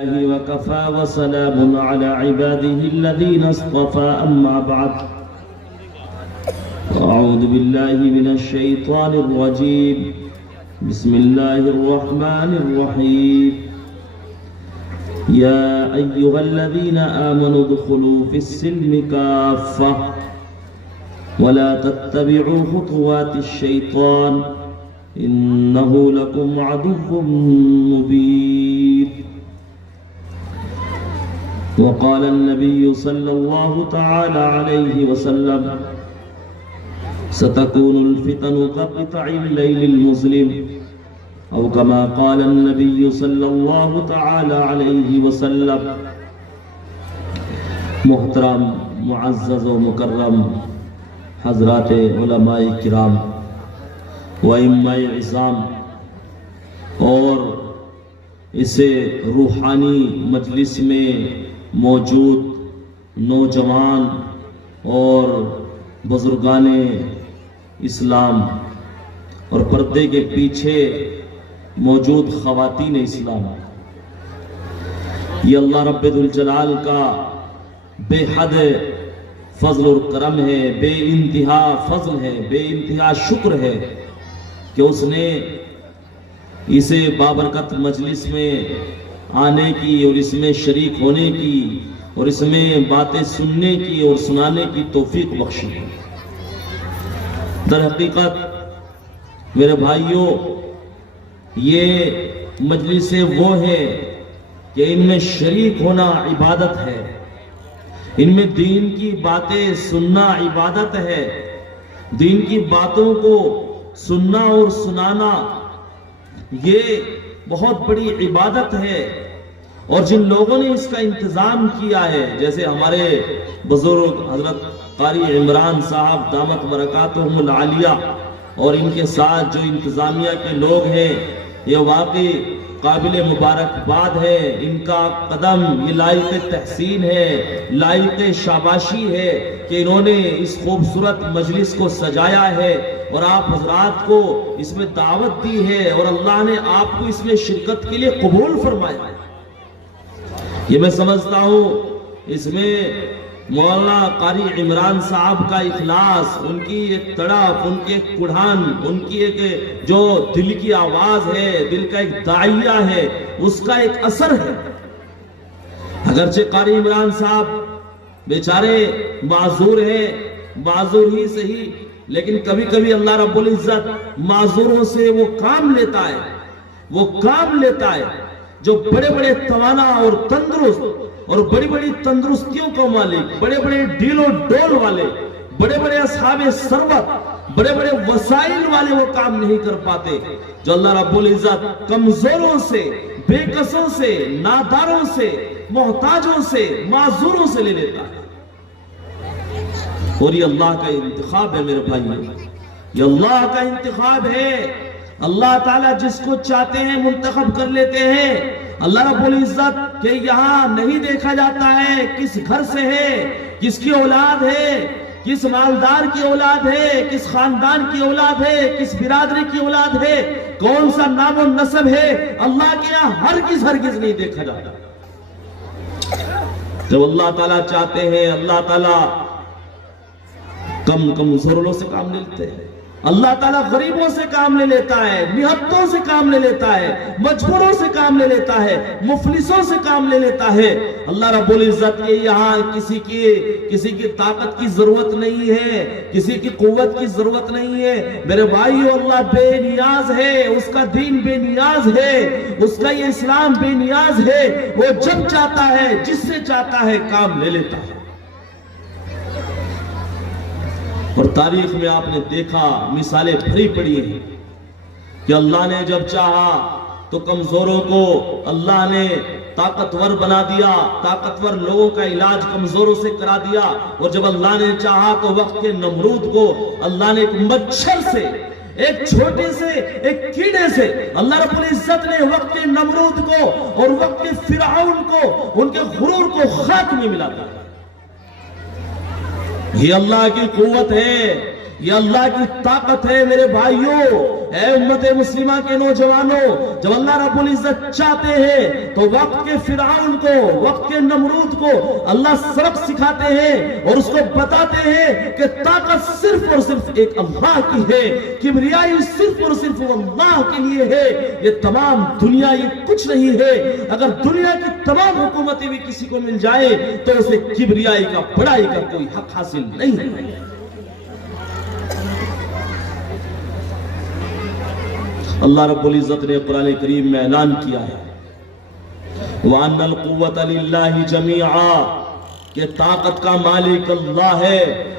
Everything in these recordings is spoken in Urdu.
وكفى وسلام على عباده الذين اصطفى أما بعد أعوذ بالله من الشيطان الرجيم بسم الله الرحمن الرحيم يا أيها الذين آمنوا ادخلوا في السلم كافة ولا تتبعوا خطوات الشيطان إنه لكم عدو مبين وقال النبي صلى الله تعالى عليه وسلم ستكون الفتن كقطع الليل المظلم أو كما قال النبي صلى الله تعالى عليه وسلم. محترم معزز و مکرم حضرات علماء کرام و ائمہ عظام اور اسے روحانی مجلس میں موجود نوجوان اور بزرگان اسلام اور پردے کے پیچھے موجود خواتین اسلام، یہ اللہ رب ذوالجلال کا بے حد فضل اور کرم ہے، بے انتہا فضل ہے، بے انتہا شکر ہے کہ اس نے اسے بابرکت مجلس میں آنے کی اور اس میں شریک ہونے کی اور اس میں باتیں سننے کی اور سنانے کی توفیق بخشی. در حقیقت میرے بھائیوں، یہ مجلسیں وہ ہے کہ ان میں شریک ہونا عبادت ہے، ان میں دین کی باتیں سننا عبادت ہے، دین کی باتوں کو سننا اور سنانا یہ بہت بڑی عبادت ہے. اور جن لوگوں نے اس کا انتظام کیا ہے، جیسے ہمارے بزرگ حضرت قاری عمران صاحب دامت برکاتہم العالیہ اور ان کے ساتھ جو انتظامیہ کے لوگ ہیں، یہ واقعی قابل مبارکباد ہے. ان کا قدم یہ لائق تحسین ہے، لائق شاباشی ہے کہ انہوں نے اس خوبصورت مجلس کو سجایا ہے اور آپ حضرات کو اس میں دعوت دی ہے اور اللہ نے آپ کو اس میں شرکت کے لیے قبول فرمایا ہے. یہ میں سمجھتا ہوں اس میں مولانا قاری عمران صاحب کا اخلاص، ان کی ایک تڑپ، ان کی ایک کڑھان، ان کی ایک جو دل کی آواز ہے، دل کا ایک داعیہ ہے، اس کا ایک اثر ہے. اگرچہ قاری عمران صاحب بیچارے معذور ہیں، معذور ہی صحیح، لیکن کبھی کبھی اللہ رب العزت معذوروں سے وہ کام لیتا ہے جو بڑے بڑے توانا اور تندرست اور بڑی بڑی تندرستیوں کو مالک، بڑے بڑے ڈیل و ڈول والے، بڑے بڑے اصحاب ثروت، بڑے بڑے وسائل والے وہ کام نہیں کر پاتے جو اللہ رب العزت کمزوروں سے، بے کسوں سے، ناداروں سے، محتاجوں سے، معذوروں سے لے لیتا ہے. اور یہ اللہ کا انتخاب ہے میرے بھائی، یہ اللہ کا انتخاب ہے. اللہ تعالیٰ جس کو چاہتے ہیں منتخب کر لیتے ہیں. اللہ رب العزت کہ یہاں نہیں دیکھا جاتا ہے کس گھر سے ہے، کس کی اولاد ہے، کس مالدار کی اولاد ہے، کس خاندان کی اولاد ہے، کس برادری کی اولاد ہے، کون سا نام و نسب ہے. اللہ کے یہاں ہرگز نہیں دیکھا جاتا. جب اللہ تعالیٰ چاہتے ہیں، اللہ تعالیٰ کم ضروروں سے کام لیتے ہیں. اللہ تعالیٰ غریبوں سے کام لے لیتا ہے، نہتوں سے کام لے لیتا ہے، مجبوروں سے کام لے لیتا ہے، مفلسوں سے کام لے لیتا ہے. اللہ رب العزت کے یہاں کسی کی طاقت کی ضرورت نہیں ہے، کسی کی قوت کی ضرورت نہیں ہے. میرے بھائیو، اللہ بے نیاز ہے، اس کا دین بے نیاز ہے، اس کا یہ اسلام بے نیاز ہے. وہ جب چاہتا ہے، جس سے چاہتا ہے کام لے لیتا ہے. اور تاریخ میں آپ نے دیکھا مثالیں بھری پڑی ہیں کہ اللہ نے جب چاہا تو کمزوروں کو اللہ نے طاقتور بنا دیا، طاقتور لوگوں کا علاج کمزوروں سے کرا دیا. اور جب اللہ نے چاہا تو وقت کے نمرود کو اللہ نے ایک مچھر سے، ایک چھوٹے سے، ایک کیڑے سے، اللہ رب العزت نے وقت کے نمرود کو اور وقت کے فرعون کو، ان کے غرور کو خاک میں ملا دیا. یہ اللہ کی قوت ہے، یہ اللہ کی طاقت ہے میرے بھائیوں. اے امت مسلمہ کے نوجوانوں, جب اللہ رب العزت چاہتے ہیں تو وقت کے فرعون کو, وقت کے نمرود کو اللہ سبق سکھاتے ہیں اور اس کو بتاتے ہیں کہ طاقت صرف اور صرف ایک اللہ کی ہے, کبریائی صرف اور صرف اللہ کے لیے ہے. یہ تمام دنیا یہ کچھ نہیں ہے. اگر دنیا کی تمام حکومتیں بھی کسی کو مل جائے تو اسے کبریائی کا, بڑائی کا کوئی حق حاصل نہیں ہے. اللہ رب العزت نے قرآن کریم میں اعلان کیا ہے وَأَنَّ الْقُوَّةَ لِلَّهِ جَمِيعًا, کہ طاقت کا مالک اللہ ہے.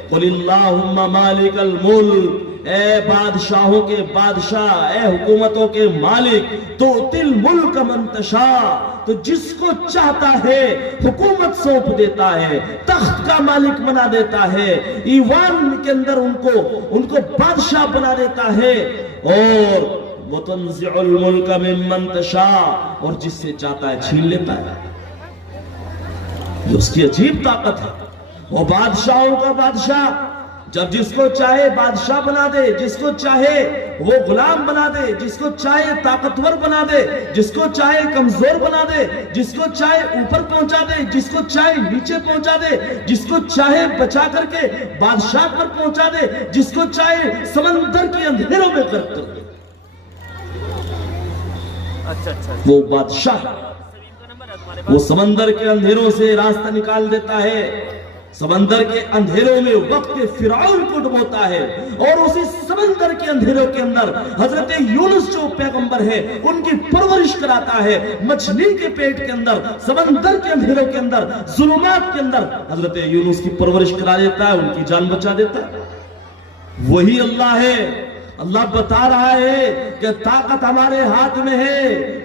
قُلِ اللَّهُمَّ مَالِكَ الْمُلْكِ, اے بادشاہوں کے بادشاہ, اے حکومتوں کے مالک, تُؤْتِي الْمُلْكَ مَن تَشَاءُ, تو جس کو چاہتا ہے حکومت سونپ دیتا ہے, تخت کا مالک بنا دیتا ہے, ایوان کے اندر ان کو بادشاہ بنا دیتا ہے. اور وَتَنزِعُ الْمُلْكَ مِمَّن تَشَاءُ, اور جس سے چاہتا ہے چھین لیتا ہے. یہ اس کی عجیب طاقت ہے. وہ بادشاہوں کا بادشاہ, جب جس کو چاہے بادشاہ بنا دے, جس کو چاہے وہ غلام بنا دے, جس کو چاہے طاقتور بنا دے, جس کو چاہے کمزور بنا دے, جس کو چاہے اوپر پہنچا دے, جس کو چاہے نیچے پہنچا دے, جس کو چاہے بچا کر کے بادشاہ پر پہنچا دے, جس کو چاہے سمندر کے اندھیروں میں کر دے. وہ بادشاہ, وہ سمندر کے اندھیروں سے راستہ نکال دیتا ہے, سمندر کے اندھیروں میں وقت کے فرعون کو ڈبوتا ہے, اور اسی سمندر کے اندھیروں کے اندر حضرت یونس جو پیغمبر ہے ان کی پرورش کراتا ہے. مچھلی کے پیٹ کے اندر, سمندر کے اندھیروں کے اندر, ظلمات کے اندر حضرت یونس کی پرورش کرا دیتا ہے, ان کی جان بچا دیتا ہے. وہی اللہ ہے. اللہ بتا رہا ہے کہ طاقت ہمارے ہاتھ میں ہے,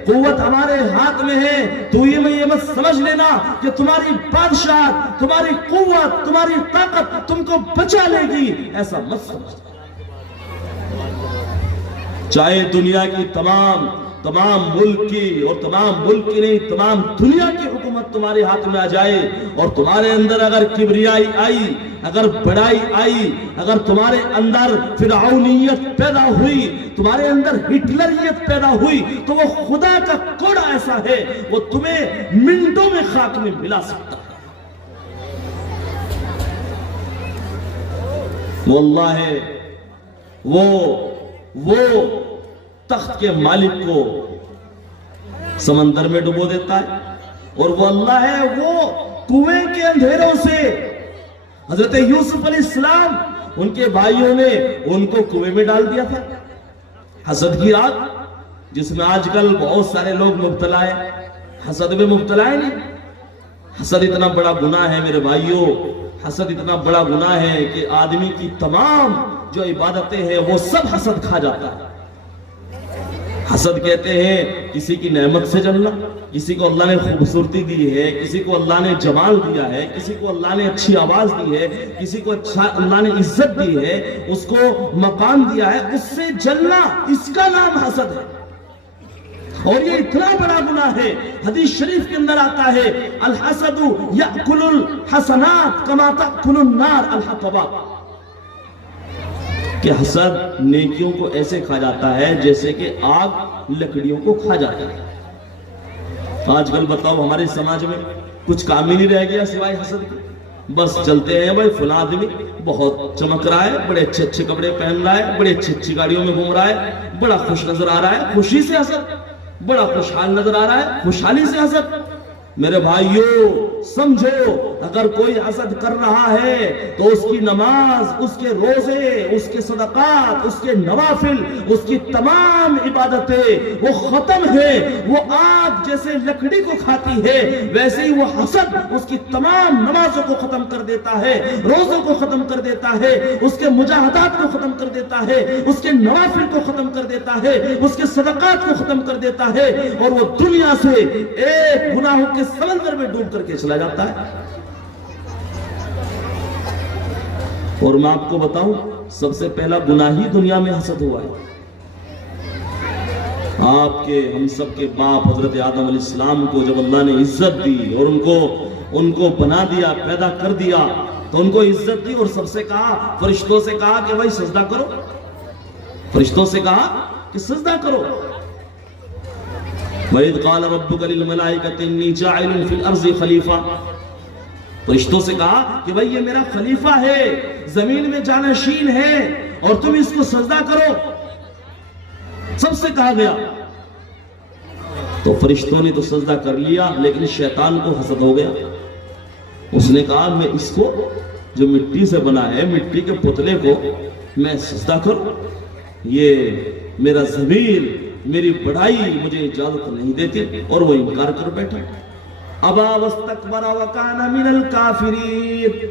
قوت ہمارے ہاتھ میں ہے. تو یہ مت سمجھ لینا کہ تمہاری بادشاہ, تمہاری قوت, تمہاری طاقت تم کو بچا لے گی, ایسا مت سمجھ. چاہے دنیا کی تمام ملک کی, اور تمام ملک کی نہیں, تمام دنیا کی حکومت تمہارے ہاتھ میں آ جائے, اور تمہارے اندر اگر کبریائی آئی, اگر بڑائی آئی, اگر تمہارے اندر فرعونیت پیدا ہوئی, تمہارے اندر ہٹلریت پیدا ہوئی, تو وہ خدا کا کوڑا ایسا ہے وہ تمہیں منٹوں میں خاک میں ملا سکتا ہے. وہ اللہ ہے, وہ تخت کے مالک کو سمندر میں ڈبو دیتا ہے, اور وہ اللہ ہے وہ کنویں کے اندھیروں سے حضرت یوسف علیہ السلام, ان کے بھائیوں نے ان کو کنویں میں ڈال دیا تھا. حسد کی آگ جس میں آج کل بہت سارے لوگ مبتلا ہیں, حسد میں مبتلا ہے نہیں. حسد اتنا بڑا گناہ ہے میرے بھائیوں, حسد اتنا بڑا گناہ ہے کہ آدمی کی تمام جو عبادتیں ہیں وہ سب حسد کھا جاتا ہے. حسد کہتے ہیں کسی کی نعمت سے جلنا, کسی کو اللہ نے خوبصورتی دی ہے, کسی کو اللہ نے جمال دیا ہے, کسی کو اللہ نے اچھی آواز دی ہے, کسی کو اللہ نے عزت دی ہے, اس کو مقام دیا ہے, اس سے جلنا, اس کا نام حسد ہے. اور یہ اتنا بڑا گناہ ہے. حدیث شریف کے اندر آتا ہے الحسد یأکل الحسنات کما تأکل النار الحطب, کہ حسد نیکیوں کو ایسے کھا جاتا ہے جیسے کہ آگ لکڑیوں کو کھا جاتا ہے. آج کل بتاؤ ہمارے سماج میں کچھ کام ہی نہیں رہ گیا سوائے حسد کے. بس چلتے ہیں بھائی فلاں آدمی بہت چمک رہا ہے, بڑے اچھے کپڑے پہن رہا ہے, بڑے اچھی گاڑیوں میں گھوم رہا ہے, بڑا خوش نظر آ رہا ہے, خوشی سے حسد. بڑا خوشحال نظر آ رہا ہے, خوشحالی سے حسد. میرے بھائیوں سمجھو, اگر کوئی حسد کر رہا ہے تو اس کی نماز, اس کے روزے, اس کے صدقات, اس کے نوافل, اس کی تمام عبادتیں وہ ختم ہے. وہ آگ جیسے لکڑی کو کھاتی ہے ویسے ہی وہ حسد اس کی تمام نمازوں کو ختم کر دیتا ہے, روزوں کو ختم کر دیتا ہے, اس کے مجاہدات کو ختم کر دیتا ہے, اس کے نوافل کو ختم کر دیتا ہے, اس کے صدقات کو ختم کر دیتا ہے, اور وہ دنیا سے ایک گناہوں کے سمندر میں ڈوب کر کے چلا جاتا ہے. اور میں آپ کو بتاؤں سب سے پہلا گناہ ہی دنیا میں حسد ہوا ہے. آپ کے ہم سب کے باپ حضرت آدم علیہ السلام کو جب اللہ نے عزت دی اور ان کو بنا دیا, پیدا کر دیا, تو ان کو عزت دی اور سب سے کہا، فرشتوں سے کہا کہ بھائی سجدہ کرو، فرشتوں سے کہا کہ سجدہ کرو۔ وَإِذْ قَالَ رَبُّكَ لِلْمَلَائِكَةِ إِنِّي جَاعِلٌ فِي الْأَرْضِ خَلِيفَةً، فرشتوں سے کہا کہ بھائی یہ میرا خلیفہ ہے، زمین میں جانشین ہے اور تم اس کو سجدہ کرو، سب سے کہا گیا۔ تو فرشتوں نے تو سجدہ کر لیا، لیکن شیطان کو حسد ہو گیا۔ اس نے کہا میں اس کو جو مٹی سے بنا ہے، مٹی کے پتلے کو میں سجدہ کروں، یہ میرا ضمیر، میری بڑائی مجھے اجازت نہیں دیتی، اور وہ انکار کر بیٹھا۔ ابا واستکبر وکان من الکافرین،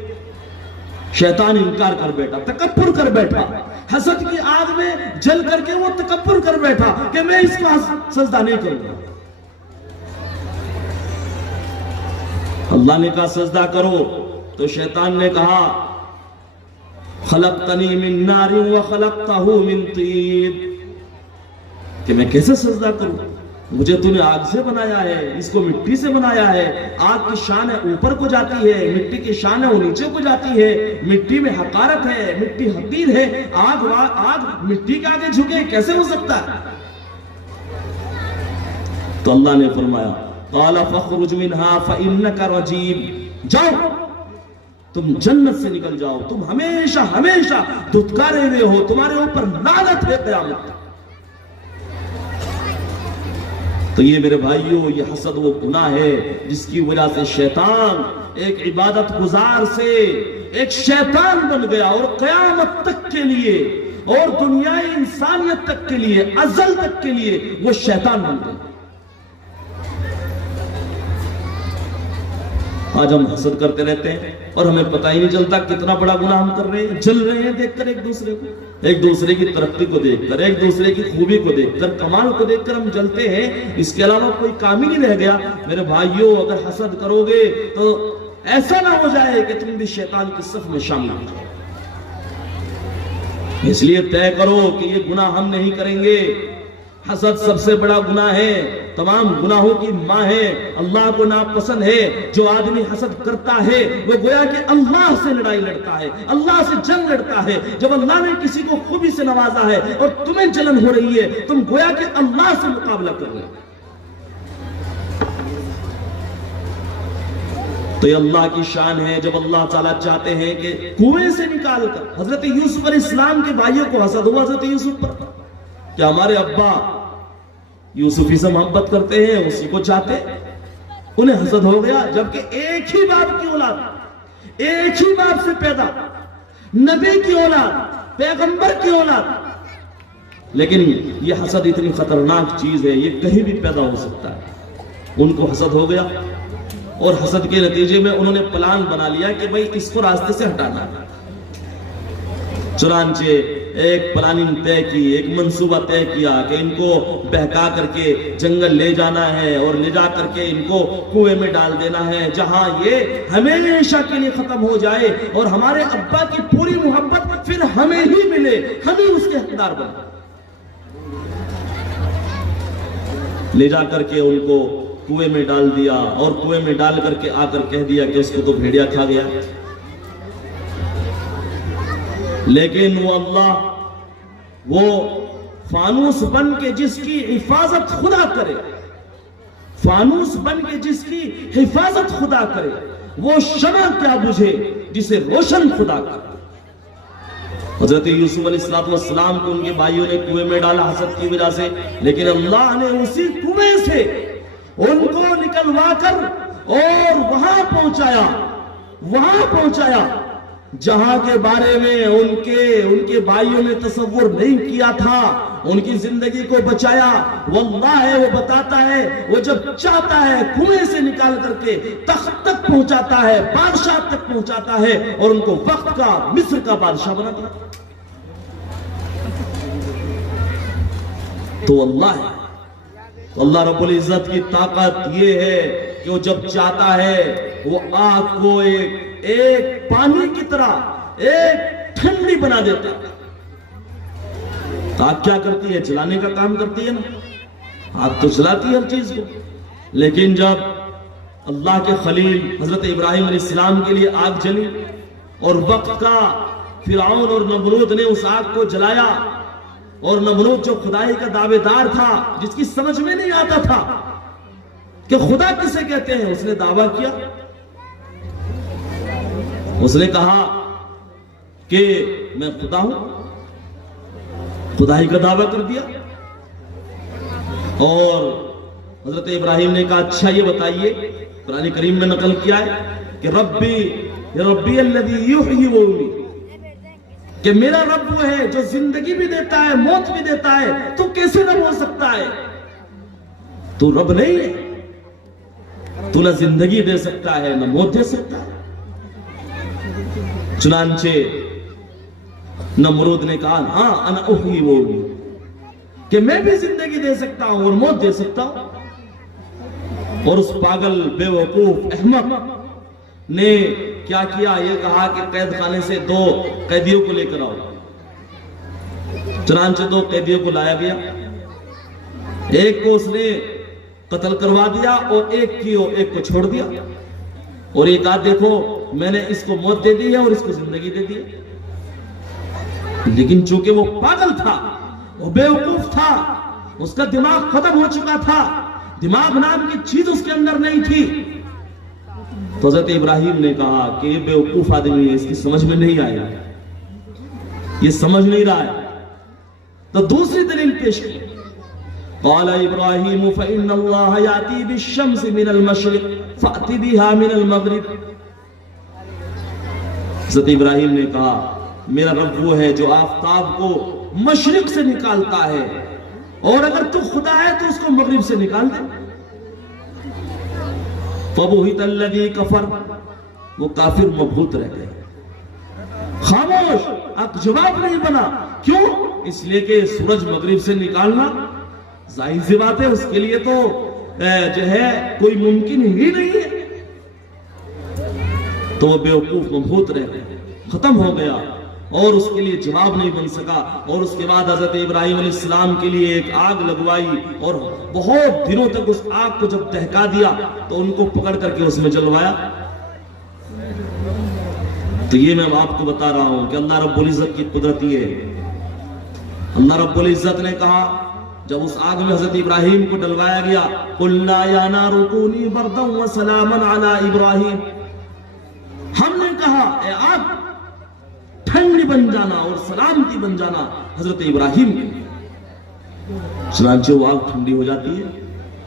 شیطان انکار کر بیٹھا، تکبر کر بیٹھا، حسد کی آگ میں جل کر کے وہ تکبر کر بیٹھا کہ میں اس کو سجدہ نہیں کروں گا۔ اللہ نے کہا سجدہ کرو، تو شیطان نے کہا خلقتنی من نار وخلقتہ من طین، کہ میں کیسے سجدہ کروں، مجھے تو نے آگ سے بنایا ہے، اس کو مٹی سے بنایا ہے، آگ کی شان ہے اوپر کو جاتی ہے، مٹی کی شان ہے وہ نیچے کو جاتی ہے، مٹی میں حقارت ہے، مٹی حقیر ہے، آگ مٹی کے آگے جھکے کیسے ہو سکتا ہے؟ تو اللہ نے فرمایا قال فاخرج منها فإنك رجيم، جاؤ تم جنت سے نکل جاؤ، تم ہمیشہ ہمیشہ دھتکارے ہوئے ہو، تمہارے اوپر لعنت ہے قیامت۔ تو یہ میرے بھائیوں، یہ حسد وہ گناہ ہے جس کی وجہ سے شیطان ایک عبادت گزار سے ایک شیطان بن گیا، اور قیامت تک کے لیے اور دنیای انسانیت تک کے لیے، ازل تک کے لیے وہ شیطان بن گیا۔ آج ہم حسد کرتے رہتے ہیں اور ہمیں پتہ ہی نہیں چلتا کتنا بڑا گناہ ہم کر رہے ہیں، جل رہے ہیں دیکھ کر ایک دوسرے کو، ایک دوسرے کی ترقی کو دیکھ کر، ایک دوسرے کی خوبی کو دیکھ کر، کمال کو دیکھ کر ہم جلتے ہیں، اس کے علاوہ کوئی کام ہی نہیں رہ گیا۔ میرے بھائیوں، اگر حسد کرو گے تو ایسا نہ ہو جائے کہ تم بھی شیطان کی صف میں شامل ہو جاؤ۔ اس لیے طے کرو کہ یہ گناہ ہم نہیں کریں گے۔ حسد سب سے بڑا گناہ ہے، تمام گناہوں کی ماں ہے، اللہ کو ناپسند ہے۔ جو آدمی حسد کرتا ہے وہ گویا کہ اللہ سے لڑائی لڑتا ہے، اللہ سے جنگ لڑتا ہے۔ جب اللہ نے کسی کو خوبی سے نوازا ہے اور تمہیں جلن ہو رہی ہے، تم گویا کہ اللہ سے مقابلہ کر رہے ہیں۔ تو یہ اللہ کی شان ہے، جب اللہ تعالیٰ چاہتے ہیں کہ کنویں سے نکال کر، حضرت یوسف علیہ السلام کے بھائیوں کو حسد ہوا حضرت یوسف پر کہ ہمارے ابا یوسفی سے محبت کرتے ہیں، اسی کو چاہتے، انہیں حسد ہو گیا، جبکہ ایک ہی باپ کی اولاد، ایک ہی باپ سے پیدا، نبی کی اولاد، پیغمبر کی اولاد، لیکن یہ حسد اتنی خطرناک چیز ہے، یہ کہیں بھی پیدا ہو سکتا ہے۔ ان کو حسد ہو گیا اور حسد کے نتیجے میں انہوں نے پلان بنا لیا کہ بھئی اس کو راستے سے ہٹانا ہے۔ چنانچہ ایک پلاننگ طے کی، ایک منصوبہ طے کیا کہ ان کو بہکا کر کے جنگل لے جانا ہے اور لے جا کر کے ان کو کنویں میں ڈال دینا ہے، جہاں یہ ہمیشہ کے لیے ختم ہو جائے اور ہمارے ابا کی پوری محبت پھر ہمیں ہی ملے، ہمیں اس کے حقدار بنے۔ لے جا کر کے ان کو کنویں میں ڈال دیا اور کنویں میں ڈال کر کے آ کر کہہ دیا کہ اس کو تو بھیڑیا کھا گیا۔ لیکن وہ اللہ، وہ فانوس بن کے جس کی حفاظت خدا کرے، فانوس بن کے جس کی حفاظت خدا کرے، وہ شمع کیا بجھے جسے روشن خدا کرے۔ حضرت یوسف علیہ السلام کو ان کے بھائیوں نے کنویں میں ڈالا حسد کی وجہ سے، لیکن اللہ نے اسی کنویں سے ان کو نکلوا کر اور وہاں پہنچایا جہاں کے بارے میں ان کے بھائیوں نے تصور نہیں کیا تھا۔ ان کی زندگی کو بچایا۔ واللہ ہے، وہ بتاتا ہے، وہ جب چاہتا ہے کنویں سے نکال کر کے تخت تک پہنچاتا ہے، بادشاہ تک پہنچاتا ہے، اور ان کو وقت کا مصر کا بادشاہ بناتا ہے۔ تو اللہ ہے، اللہ رب العزت کی طاقت یہ ہے کہ وہ جب چاہتا ہے وہ آگ کو ایک پانی کی طرح ایک ٹھنڈی بنا دیتا ہے۔ آگ کیا کرتی ہے؟ جلانے کا کام کرتی ہے نا، آگ تو جلاتی ہے ہر چیز کو۔ لیکن جب اللہ کے خلیل حضرت ابراہیم علیہ السلام کے لیے آگ جلی اور وقت کا فرعون اور نمرود نے اس آگ کو جلایا، اور نمرود جو خدائی کا دعوے دار تھا، جس کی سمجھ میں نہیں آتا تھا کہ خدا کسے کہتے ہیں، اس نے دعویٰ کیا، اس نے کہا کہ میں خدا ہوں، خدائی کا دعویٰ کر دیا۔ اور حضرت ابراہیم نے کہا اچھا یہ بتائیے، قرآن کریم میں نقل کیا ہے کہ ربی الذی یحیی و یمیت، کہ میرا رب وہ ہے جو زندگی بھی دیتا ہے موت بھی دیتا ہے، تو کیسے رب ہو سکتا ہے؟ تو رب نہیں ہے، تو نہ زندگی دے سکتا ہے نہ موت دے سکتا ہے۔ چنانچہ نمرود نے کہا ہاں انا احیی و امیت، کہ میں بھی زندگی دے سکتا ہوں اور موت دے سکتا ہوں۔ اور اس پاگل بے وقوف احمق نے کیا کیا، یہ کہا کہ قید خانے سے 2 قیدیوں کو لے کر آؤ۔ چنانچہ 2 قیدیوں کو لایا گیا، ایک کو اس نے قتل کروا دیا اور ایک کو چھوڑ دیا، اور یہ کہا دیکھو میں نے اس کو موت دے دی ہے اور اس کو زندگی دے دی ہے۔ لیکن چونکہ وہ پاگل تھا، وہ بے وقوف تھا، اس کا دماغ ختم ہو چکا تھا، دماغ نام کی چیز اس کے اندر نہیں تھی، تو حضرت ابراہیم نے کہا کہ یہ بے وقوف آدمی ہے، اس کی سمجھ میں نہیں آیا، یہ سمجھ نہیں رہا ہے۔ تو دوسری دلیل پیش کی، قال ابراہیم فإن اللہ یأتی بالشمس من المشرق فأت بها من المغرب۔ حضرت ابراہیم نے کہا میرا رب وہ ہے جو آفتاب کو مشرق سے نکالتا ہے، اور اگر تو خدا ہے تو اس کو مغرب سے نکال دے۔ فَبُهِتَ الَّذِي كَفَرَ، وہ کافر مبہوت رہ گئے، خاموش، اب جواب نہیں بنا۔ کیوں؟ اس لیے کہ سورج مغرب سے نکالنا ظاہر سی بات ہے، اس کے لیے تو جو ہے کوئی ممکن ہی نہیں ہے۔ تو وہ بیوقوف مبہوت رہ گئے، ختم ہو گیا، اور اس کے لیے جواب نہیں بن سکا۔ اور اس کے بعد حضرت ابراہیم علیہ السلام کے لیے ایک آگ لگوائی، اور بہت دنوں تک اس آگ کو جب دہکا دیا تو ان کو پکڑ کر کے اس میں جلوایا۔ تو یہ میں آپ کو بتا رہا ہوں کہ اللہ رب العزت کی قدرت یہ ہے۔ اللہ رب العزت نے کہا جب اس آگ میں حضرت ابراہیم کو ڈلوایا گیا، قُلْنَا يَا نَارُ كُونِي بَرْدًا وَسَلَامًا عَلَىٰ إِبْرَاهِيمَ، ہم نے کہا اے آگ ٹھنڈی بن جانا اور سلامتی بن جانا حضرت ابراہیم کے لیے۔ چنانچہ وہ آگ ٹھنڈی ہو جاتی ہے،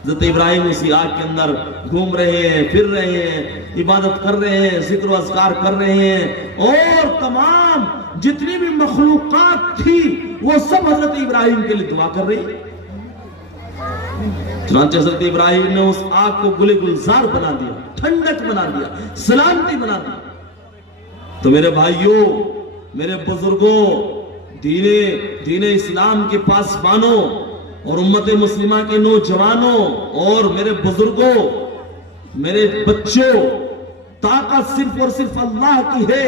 حضرت ابراہیم اسی آگ کے اندر گھوم رہے ہیں، پھر رہے ہیں، عبادت کر رہے ہیں، ذکر و اذکار کر رہے ہیں، اور تمام جتنی بھی مخلوقات تھی وہ سب حضرت ابراہیم کے لیے دعا کر رہی ہے۔ چنانچہ حضرت ابراہیم نے اس آگ کو گل گلزار بنا دیا، ٹھنڈک بنا دیا، سلامتی بنا دیا۔ تو میرے بھائیوں، میرے بزرگوں، دین اسلام کے پاسبانوں اور امت مسلمہ کے نوجوانوں اور میرے بزرگوں، میرے بچوں، طاقت صرف اور صرف اللہ کی ہے،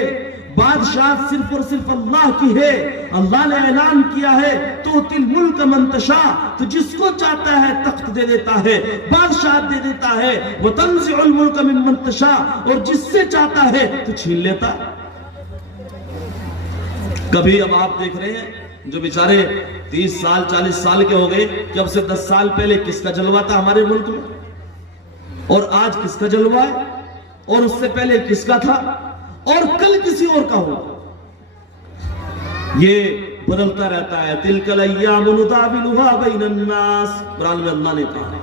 بادشاہت صرف اور صرف اللہ کی ہے۔ اللہ نے اعلان کیا ہے تؤتی الملک من تشاء، تو جس کو چاہتا ہے تخت دے دیتا ہے، بادشاہت دے دیتا ہے، وتنزع الملک ممن تشاء، اور جس سے چاہتا ہے تو چھین لیتا ہے۔ کبھی اب آپ دیکھ رہے ہیں جو بیچارے 30 سال 40 سال کے ہو گئے کہ اب سے 10 سال پہلے کس کا جلوہ تھا ہمارے ملک میں، اور آج کس کا جلوہ ہے، اور اس سے پہلے کس کا تھا، اور کل کسی اور کا ہوا۔ یہ بدلتا رہتا ہے۔ تِلْكَ الْأَيَّامُ نُدَاوِلُهَا بَيْنَ النَّاسِ، قرآن میں اللہ نے کہا ہے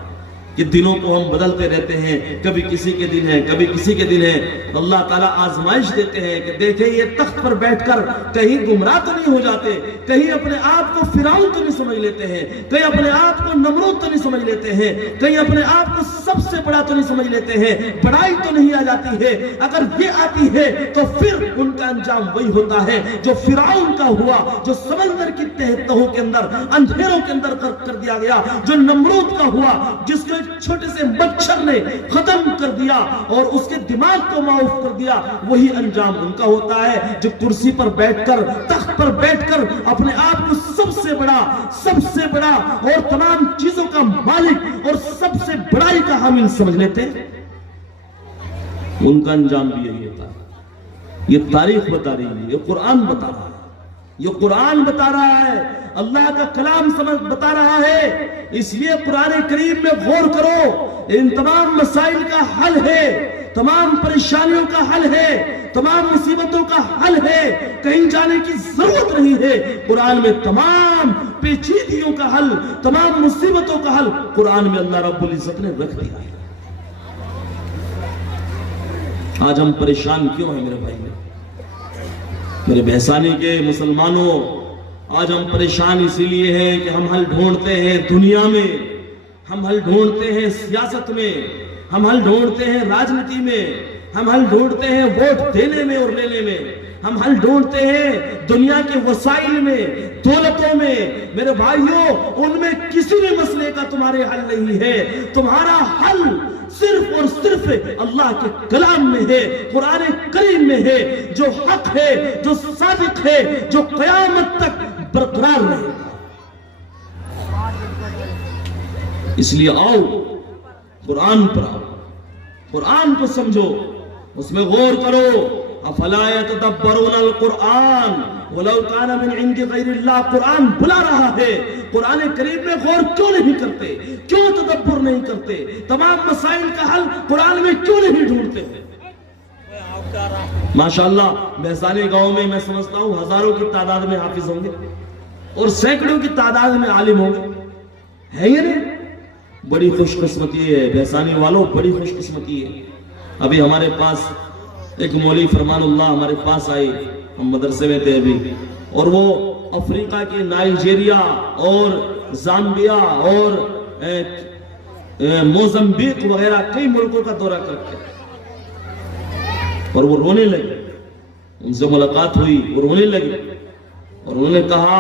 کہ دنوں کو ہم بدلتے رہتے ہیں، کبھی کسی کے دن ہے کبھی کسی کے دن ہے۔ اللہ تعالیٰ آزمائش دیتے ہیں کہ دیکھیں یہ تخت پر بیٹھ کر کہیں گمراہ تو نہیں ہو جاتے، کہیں اپنے آپ کو فرعون تو نہیں سمجھ لیتے ہیں، کہیں اپنے آپ کو نمرود تو نہیں سمجھ لیتے ہیں، کہیں اپنے آپ کو سب سے بڑا تو نہیں سمجھ لیتے ہیں، بڑائی تو نہیں آ جاتی ہے۔ اگر یہ آتی ہے تو پھر ان کا انجام وہی ہوتا ہے جو فرعون کا ہوا، جو سمندر کی تہوں کے اندر اندھیروں کے اندر کر دیا گیا، جو نمرود کا ہوا، جس کو چھوٹے سے مچھر نے ختم کر دیا اور اس کے دماغ کو معاف کر دیا، وہی انجام ان کا ہوتا ہے جو کرسی پر بیٹھ کر، تخت پر بیٹھ کر اپنے آپ کو سب سے بڑا اور تمام چیزوں کا مالک اور سب سے بڑائی کا حامل سمجھ لیتے ہیں۔ ان کا انجام بھی یہی ہوتا ہے۔ یہ تاریخ بتا رہی ہے، یہ قرآن بتا رہا ہے، یہ قرآن بتا رہا ہے، اللہ کا کلام بتا رہا ہے۔ اس لیے قرآن کریم میں غور کرو، ان تمام مسائل کا حل ہے، تمام پریشانیوں کا حل ہے، تمام مصیبتوں کا حل ہے، کہیں جانے کی ضرورت نہیں ہے۔ قرآن میں تمام پیچیدگیوں کا حل، تمام مصیبتوں کا حل قرآن میں اللہ رب العزت نے رکھ دیا ہے۔ آج ہم پریشان کیوں ہیں میرے بھائی، میرے بہسانی کے مسلمانوں؟ آج ہم پریشان اسی لیے ہیں کہ ہم حل ڈھونڈتے ہیں دنیا میں، ہم حل ڈھونڈتے ہیں سیاست میں، ہم حل ڈھونڈتے ہیں راجنیتی میں، ہم حل ڈھونڈتے ہیں ووٹ دینے میں اور لینے میں، ہم حل ڈھونڈتے ہیں دنیا کے وسائل میں، دولتوں میں۔ میرے بھائیوں، ان میں کسی بھی مسئلے کا تمہارے حل نہیں ہے۔ تمہارا حل صرف اور صرف اللہ کے کلام میں ہے، قرآن کریم میں ہے، جو حق ہے، جو صادق ہے، جو قیامت تک برقرار رہے گا۔ اس لیے آؤ قرآن پر آؤ، قرآن کو سمجھو، اس میں غور کرو۔ افلا يتدبرون القرآن ولو كان من عند غیر اللہ، قرآن بلا رہا ہے، قرآن کریم میں غور کیوں نہیں کرتے؟ کیوں تدبر نہیں کرتے؟ تمام مسائل کا حل قرآن میں کیوں نہیں ڈھونڈتے؟ ماشاءاللہ بہسانی گاؤں میں میں سمجھتا ہوں ہزاروں کی تعداد میں حافظ ہوں گے اور سینکڑوں کی تعداد میں عالم ہوں گے، ہے یہ نہیں؟ بڑی خوش قسمتی ہے بہسانی والوں، بڑی خوش قسمتی ہے۔ ابھی ہمارے پاس ایک مولوی فرمان اللہ ہمارے پاس آئے، ہم مدرسے میں تھے ابھی، اور وہ افریقہ کے نائجیریا اور زامبیا اور موزمبیق وغیرہ کئی ملکوں کا دورہ کرتے ہیں، اور وہ رونے لگے۔ ان سے ملاقات ہوئی، وہ رونے لگے اور انہوں نے کہا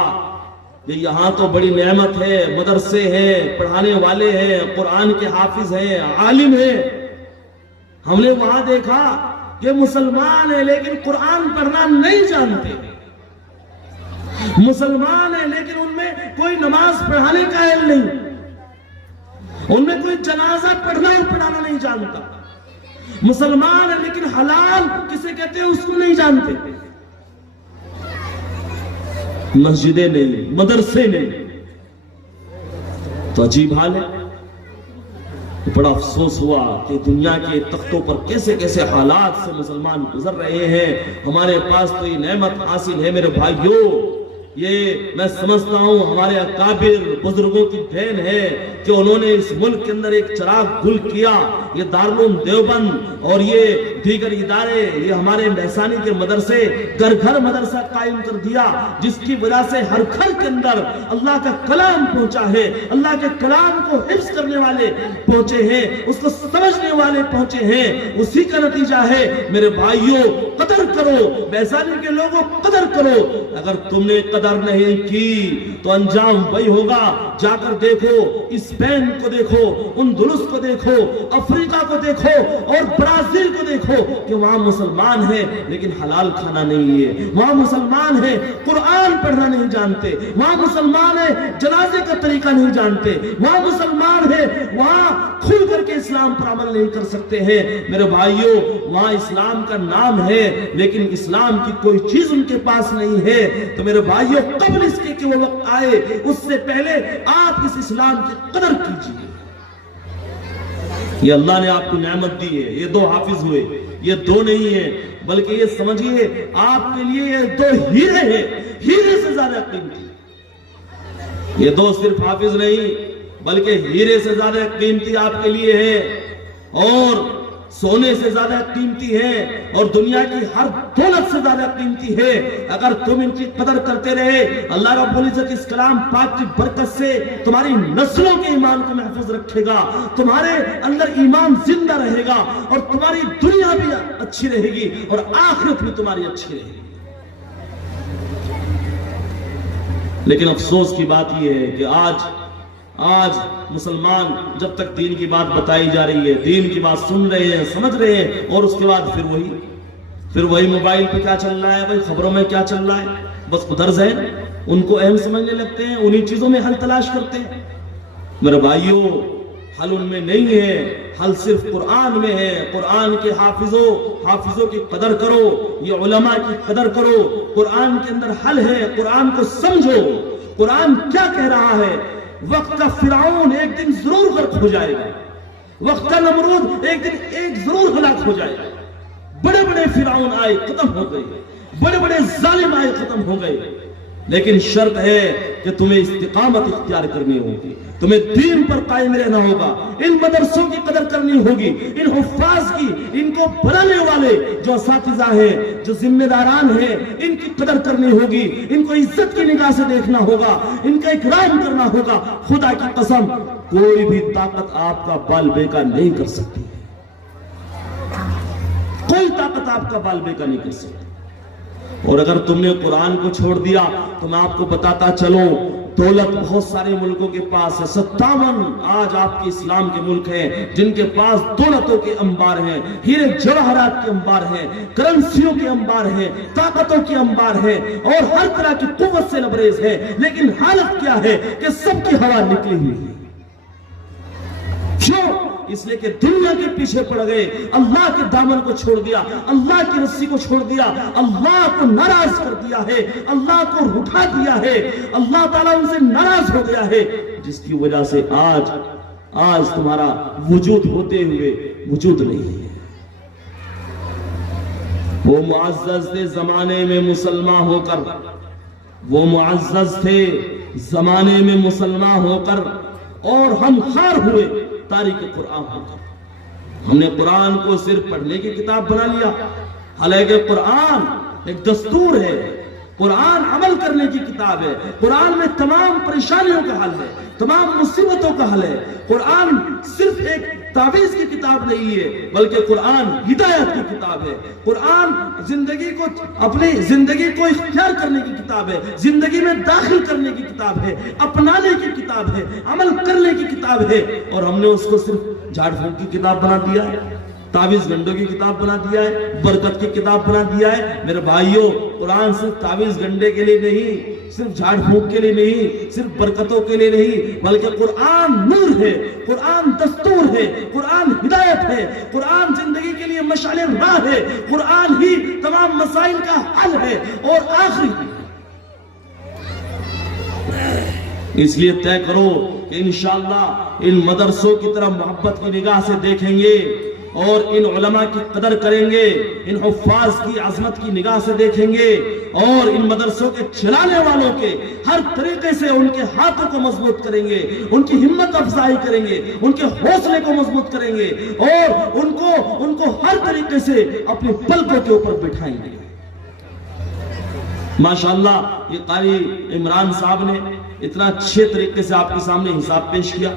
کہ یہاں تو بڑی نعمت ہے، مدرسے ہیں، پڑھانے والے ہیں، قرآن کے حافظ ہیں، عالم ہیں۔ ہم نے وہاں دیکھا کہ مسلمان ہیں لیکن قرآن پڑھنا نہیں جانتے، مسلمان ہیں لیکن ان میں کوئی نماز پڑھانے کا علم نہیں، ان میں کوئی جنازہ پڑھنا اور پڑھانا نہیں جانتا، مسلمان ہیں لیکن حلال کسے کہتے ہیں اس کو نہیں جانتے، مسجدیں نہیں، مدرسے نہیں۔ تو عجیب حال ہے، بڑا افسوس ہوا کہ دنیا کے تختوں پر کیسے کیسے حالات سے مسلمان گزر رہے ہیں۔ ہمارے پاس تو یہ نعمت حاصل ہے میرے بھائیوں، یہ میں سمجھتا ہوں ہمارے اکابر بزرگوں کی دین ہے کہ انہوں نے اس ملک کے اندر ایک چراغ گل کیا۔ یہ دارالعلوم دیوبند اور یہ دیگر ادارے، یہ ہمارے بہسانی کے مدرسے، گھر گھر مدرسہ قائم کر دیا، جس کی وجہ سے ہر گھر کے اندر اللہ کا کلام پہنچا ہے، اللہ کے کلام کو حفظ کرنے والے پہنچے ہیں، اس کو سمجھنے والے پہنچے ہیں۔ اسی کا نتیجہ ہے میرے بھائیوں، قدر کرو، بہسانی کے لوگوں قدر کرو۔ اگر تم نے قدر نہیں کی تو انجام وہی ہوگا۔ جا کر دیکھو، اسپین کو دیکھو، اندلس کو دیکھو، افریقہ کو دیکھو اور برازیل کو دیکھو کہ وہاں مسلمان ہیں لیکن حلال کھانا نہیں ہے، وہاں مسلمان ہیں قرآن پڑھنا نہیں جانتے، وہاں مسلمان ہیں جنازے کا طریقہ نہیں جانتے، وہاں مسلمان ہیں وہاں کھل کر کے اسلام پر عمل نہیں کر سکتے ہیں۔ میرے بھائیوں، وہاں اسلام کا نام ہے لیکن اسلام کی کوئی چیز ان کے پاس نہیں ہے۔ تو میرے بھائیوں، قبل اس کے کہ وہ وقت آئے، اس سے پہلے آپ اس اسلام کی قدر کیجئے۔ یہ اللہ نے آپ کو نعمت دی ہے، یہ 2 حافظ ہوئے، یہ 2 نہیں ہیں، بلکہ یہ سمجھیے آپ کے لیے یہ 2 ہیرے ہیں، ہیرے سے زیادہ قیمتی۔ یہ 2 صرف حافظ نہیں بلکہ ہیرے سے زیادہ قیمتی آپ کے لیے ہے، اور سونے سے زیادہ قیمتی ہے، اور دنیا کی ہر دولت سے زیادہ قیمتی ہے۔ اگر تم ان کی قدر کرتے رہے، اللہ رب العزت اس کلام پاک کی برکت سے تمہاری نسلوں کے ایمان کو محفوظ رکھے گا، تمہارے اندر ایمان زندہ رہے گا، اور تمہاری دنیا بھی اچھی رہے گی اور آخرت بھی تمہاری اچھی رہے گی۔ لیکن افسوس کی بات یہ ہے کہ آج مسلمان جب تک دین کی بات بتائی جا رہی ہے، دین کی بات سن رہے ہیں، سمجھ رہے ہیں، اور اس کے بعد پھر وہی موبائل پہ کیا چل رہا ہے، بھائی خبروں میں کیا چل رہا ہے، بس ادھر ذہن ان کو اہم سمجھنے لگتے ہیں، انہی چیزوں میں حل تلاش کرتے ہیں۔ میرے بھائیوں، حل ان میں نہیں ہے، حل صرف قرآن میں ہے۔ قرآن کے حافظوں کی قدر کرو، یہ علماء کی قدر کرو۔ قرآن کے اندر حل ہے، قرآن کو سمجھو۔ قرآن کیا کہہ رہا ہے؟ وقت کا فرعون ایک دن ضرور غرق ہو جائے گا، وقت کا نمرود ایک دن ضرور ہلاک ہو جائے گا۔ بڑے بڑے فرعون آئے ختم ہو گئے، بڑے بڑے ظالم آئے ختم ہو گئے، لیکن شرط ہے کہ تمہیں استقامت اختیار کرنی ہوگی، تمہیں دین پر قائم رہنا ہوگا، ان مدرسوں کی قدر کرنی ہوگی، ان حفاظ کی، ان کو بنانے والے جو اساتذہ ہیں، جو ذمہ داران ہیں، ان کی قدر کرنی ہوگی، ان کو عزت کی نگاہ سے دیکھنا ہوگا، ان کا اکرام کرنا ہوگا۔ خدا کی قسم کوئی بھی طاقت آپ کا بال بیکا نہیں کر سکتی، کوئی طاقت آپ کا بال بیکا نہیں کر سکتی۔ اور اگر تم نے قرآن کو چھوڑ دیا تو میں آپ کو بتاتا چلوں، دولت بہت سارے ملکوں کے پاس ہے، 57 آج آپ کے اسلام کے ملک ہیں جن کے پاس دولتوں کے انبار ہیں، ہیرے جواہرات کے انبار ہیں، کرنسیوں کے انبار ہیں، طاقتوں کے انبار ہیں، اور ہر طرح کی قوت سے لبریز ہے، لیکن حالت کیا ہے کہ سب کی ہوا نکلی ہوئی ہے۔ کیوں؟ اس لیے کہ دنیا کے پیچھے پڑ گئے، اللہ کے دامن کو چھوڑ دیا، اللہ کی رسی کو چھوڑ دیا، اللہ کو ناراض کر دیا ہے، اللہ کو رٹھا دیا ہے، اللہ تعالیٰ ان سے ناراض ہو گیا ہے، جس کی وجہ سے آج تمہارا وجود ہوتے ہوئے وجود نہیں ہے۔ وہ معزز تھے زمانے میں مسلمان ہو کر، وہ معزز تھے زمانے میں مسلمان ہو کر، اور ہم خار ہوئے تاریخ قرآن ہو کر۔ ہم نے قرآن کو صرف پڑھنے کی کتاب بنا لیا، حالانکہ قرآن ایک دستور ہے، قرآن عمل کرنے کی کتاب ہے، قرآن میں تمام پریشانیوں کا حل ہے، تمام مصیبتوں کا حل ہے۔ قرآن صرف ایک تعویذ کی کتاب نہیں ہے، بلکہ قرآن ہدایت کی کتاب ہے۔ قرآن اپنی زندگی کو اختیار کرنے کی کتاب ہے، زندگی میں داخل کرنے کی کتاب ہے، اپنانے کی کتاب ہے، عمل کرنے کی کتاب ہے، اور ہم نے اس کو صرف جھاڑ پھونک کی کتاب بنا دیا ہے، تعویذ گنڈوں کی کتاب بنا دیا ہے، برکت کی کتاب بنا دیا ہے۔ میرے بھائیوں، قرآن صرف تعویذ گنڈے کے لیے نہیں، صرف جھاڑ پھونک کے لیے نہیں، صرف برکتوں کے لیے نہیں، بلکہ قرآن نور ہے، قرآن دستور ہے، قرآن ہدایت ہے، قرآن زندگی کے لیے مشعل راہ ہے، قرآن ہی تمام مسائل کا حل ہے اور آخری ہے۔ اس لیے طے کرو کہ انشاءاللہ ان مدرسوں کی طرف محبت کی نگاہ سے دیکھیں گے، اور ان علماء کی قدر کریں گے، ان حفاظ کی عظمت کی نگاہ سے دیکھیں گے، اور ان مدرسوں کے چلانے والوں کے ہر طریقے سے ان کے ہاتھوں کو مضبوط کریں گے، ان کی ہمت افزائی کریں گے، ان کے حوصلے کو مضبوط کریں گے، اور ان کو ہر طریقے سے اپنی پلکوں کے اوپر بٹھائیں گے۔ ماشاءاللہ یہ قاری عمران صاحب نے اتنا اچھے طریقے سے آپ کے سامنے حساب پیش کیا،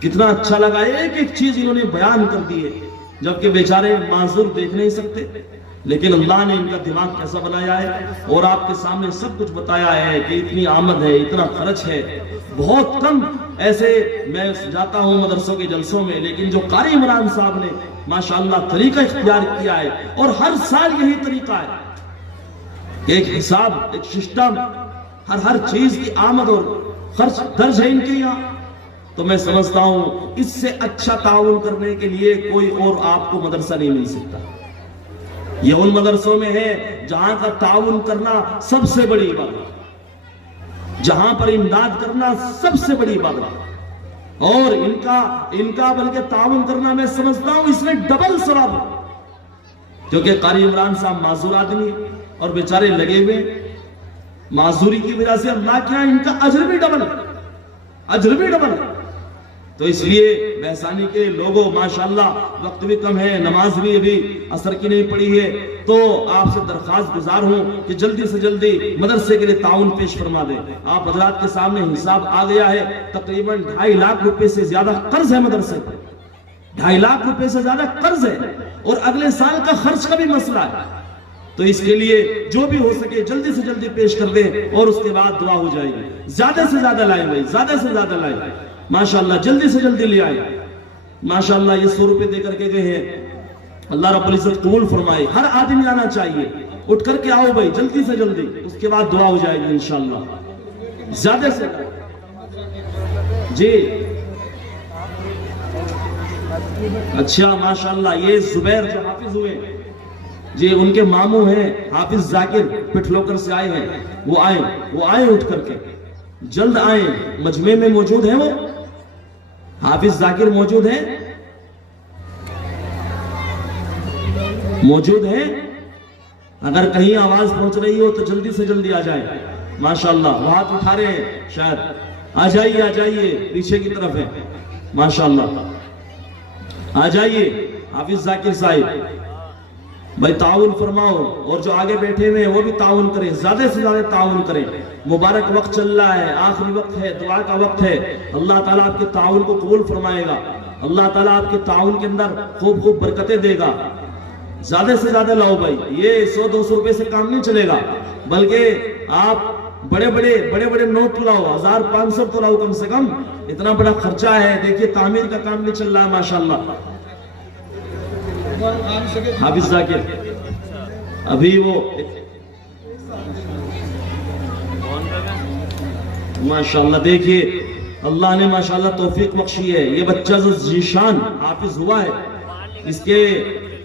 کتنا اچھا لگا، ایک ایک چیز انہوں نے بیان کر دی ہے، جبکہ بیچارے معذور دیکھ نہیں سکتے، لیکن اللہ نے ان کا دماغ کیسا بنایا ہے، اور آپ کے سامنے سب کچھ بتایا ہے کہ اتنی آمد ہے، اتنا خرچ ہے۔ بہت کم ایسے میں جاتا ہوں مدرسوں کے جلسوں میں، لیکن جو قاری عمران صاحب نے ماشاءاللہ طریقہ اختیار کیا ہے، اور ہر سال یہی طریقہ ہے کہ ایک حساب، ایک سسٹم، ہر چیز کی آمد اور خرچ درج ہے ان کے یہاں، تو میں سمجھتا ہوں اس سے اچھا تعاون کرنے کے لیے کوئی اور آپ کو مدرسہ نہیں مل سکتا۔ یہ ان مدرسوں میں ہے جہاں کا تعاون کرنا سب سے بڑی عبادت، جہاں پر امداد کرنا سب سے بڑی عبادت، اور ان کا بلکہ تعاون کرنا میں سمجھتا ہوں اس میں ڈبل ثواب، کیونکہ قاری عمران صاحب معذور آدمی اور بیچارے لگے ہوئے، معذوری کی وجہ سے اللہ کے ہاں ان کا اجر بھی ڈبل۔ تو اس لیے بحثانی کے لوگوں ماشاءاللہ وقت بھی کم ہے، نماز بھی ابھی عصر کی نہیں پڑی ہے، تو آپ سے درخواست گزار ہوں کہ جلدی سے جلدی مدرسے کے لیے تعاون پیش فرما دیں۔ آپ حضرات کے سامنے حساب آ گیا ہے، تقریباً 2.5 لاکھ روپے سے زیادہ قرض ہے مدرسے پر، 2.5 لاکھ روپے سے زیادہ قرض ہے، اور اگلے سال کا خرچ کا بھی مسئلہ ہے، تو اس کے لیے جو بھی ہو سکے جلدی سے جلدی پیش کر دیں، اور اس کے بعد دعا ہو جائے گی۔ زیادہ سے زیادہ لائیں بھائی، زیادہ سے زیادہ لائیں ماشاءاللہ، جلدی سے جلدی لے آئے ماشاءاللہ۔ یہ 100 روپے دے کر کے گئے ہیں، اللہ رب العزت قبول فرمائے۔ ہر آدمی آنا چاہیے، اٹھ کر کے آؤ بھائی جلدی سے جلدی، اس کے بعد دعا ہو جائے گی انشاءاللہ۔ زیادہ سے جی اچھا ماشاءاللہ، یہ زبیر جو حافظ ہوئے جی، ان کے ماموں ہیں حافظ ذاکر پٹھلوکر سے آئے ہیں، وہ آئے اٹھ کر کے، جلد آئیں، مجمع میں موجود ہیں، وہ حافظ ذاکر موجود ہیں، اگر کہیں آواز پہنچ رہی ہو تو جلدی سے جلدی آ جائیں۔ ماشاءاللہ وہ ہاتھ اٹھا رہے ہیں، شاید آ جائیے، پیچھے کی طرف ہے، ماشاءاللہ آ جائیے حافظ ذاکر صاحب، بھائی تعاون فرماؤ، اور جو آگے بیٹھے ہوئے وہ بھی تعاون کریں، زیادہ سے زیادہ تعاون کریں، مبارک وقت چل رہا ہے، آخری وقت ہے، دعا کا وقت ہے، اللہ تعالیٰ آپ کے تعاون کو قبول فرمائے گا، اللہ تعالیٰ آپ کے تعاون کے اندر خوب برکتیں دے گا۔ زیادہ سے زیادہ لاؤ بھائی، یہ 100-200 روپے سے کام نہیں چلے گا، بلکہ آپ بڑے بڑے نوٹ لاؤ، 1500 تو لاؤ کم سے کم، اتنا بڑا خرچہ ہے، دیکھیے تعمیر کا کام نہیں چل رہا ہے ماشاءاللہ۔ حافظ ذاکر ابھی وہ ماشاءاللہ، دیکھیے اللہ نے ماشاءاللہ توفیق بخشی ہے، یہ بچہ جو ذیشان حافظ ہوا ہے، اس کے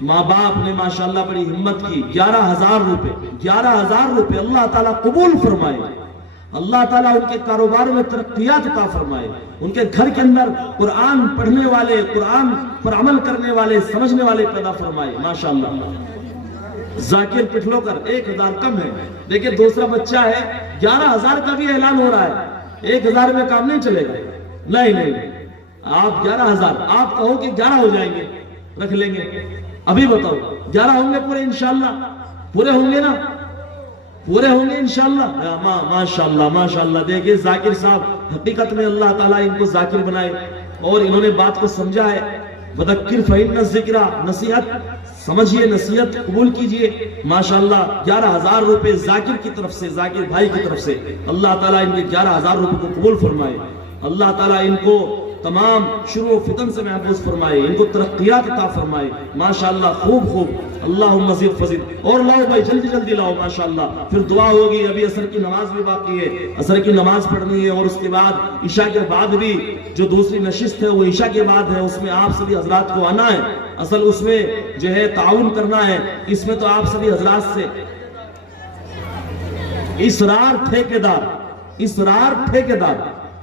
ماں باپ نے ماشاءاللہ بڑی ہمت کی، 11,000 روپے اللہ تعالیٰ قبول فرمائے، اللہ تعالیٰ ان کے کاروبار میں ترقیات عطا فرمائے، ان کے گھر کے اندر قرآن پڑھنے والے، قرآن پر عمل کرنے والے، سمجھنے والے پیدا فرمائے ماشاءاللہ۔ ذاکر پٹھلوکر 1,000 کم ہے، دیکھیں دوسرا بچہ ہے، 11,000 کا بھی اعلان ہو رہا ہے، 1,000 میں کام نہیں چلے گا، نہیں، آپ 11,000، آپ کہو کہ 11 ہو جائیں گے، رکھ لیں گے، ابھی بتاؤ 11 ہوں گے پورے انشاءاللہ، پورے ہوں گے نا، پورے ہوں گے انشاءاللہ، ماشاءاللہ۔ دیکھیں ذاکر صاحب، حقیقت میں اللہ تعالیٰ ان کو ذاکر بنائے، اور انہوں نے بات کو سمجھا ہے، وَذَكِّرْ فَإِنَّ الذِّكْرَ، نصیحت سمجھیے، نصیحت قبول کیجئے، ماشاءاللہ 11,000 روپے ذاکر کی طرف سے، ذاکر بھائی کی طرف سے، اللہ تعالیٰ ان کے 11,000 روپے کو قبول فرمائے، اللہ تعالیٰ ان کو تمام شروع و فتن سے محفوظ فرمائے، ان کو ترقیات عطا فرمائے ماشاءاللہ، خوب اللہم مزید فزید، اور لاؤ بھائی جلدی لاؤ ماشاءاللہ، پھر دعا ہوگی، ابھی عصر کی نماز بھی باقی ہے، عصر کی نماز پڑھنی ہے، اور اس کے بعد عشاء کے بعد بھی جو دوسری نشست ہے وہ عشاء کے بعد ہے، اس میں آپ سبھی حضرات کو آنا ہے، اصل اس میں جو ہے تعاون کرنا ہے، اس میں تو آپ سبھی حضرات سے اسرار ٹھیکیدار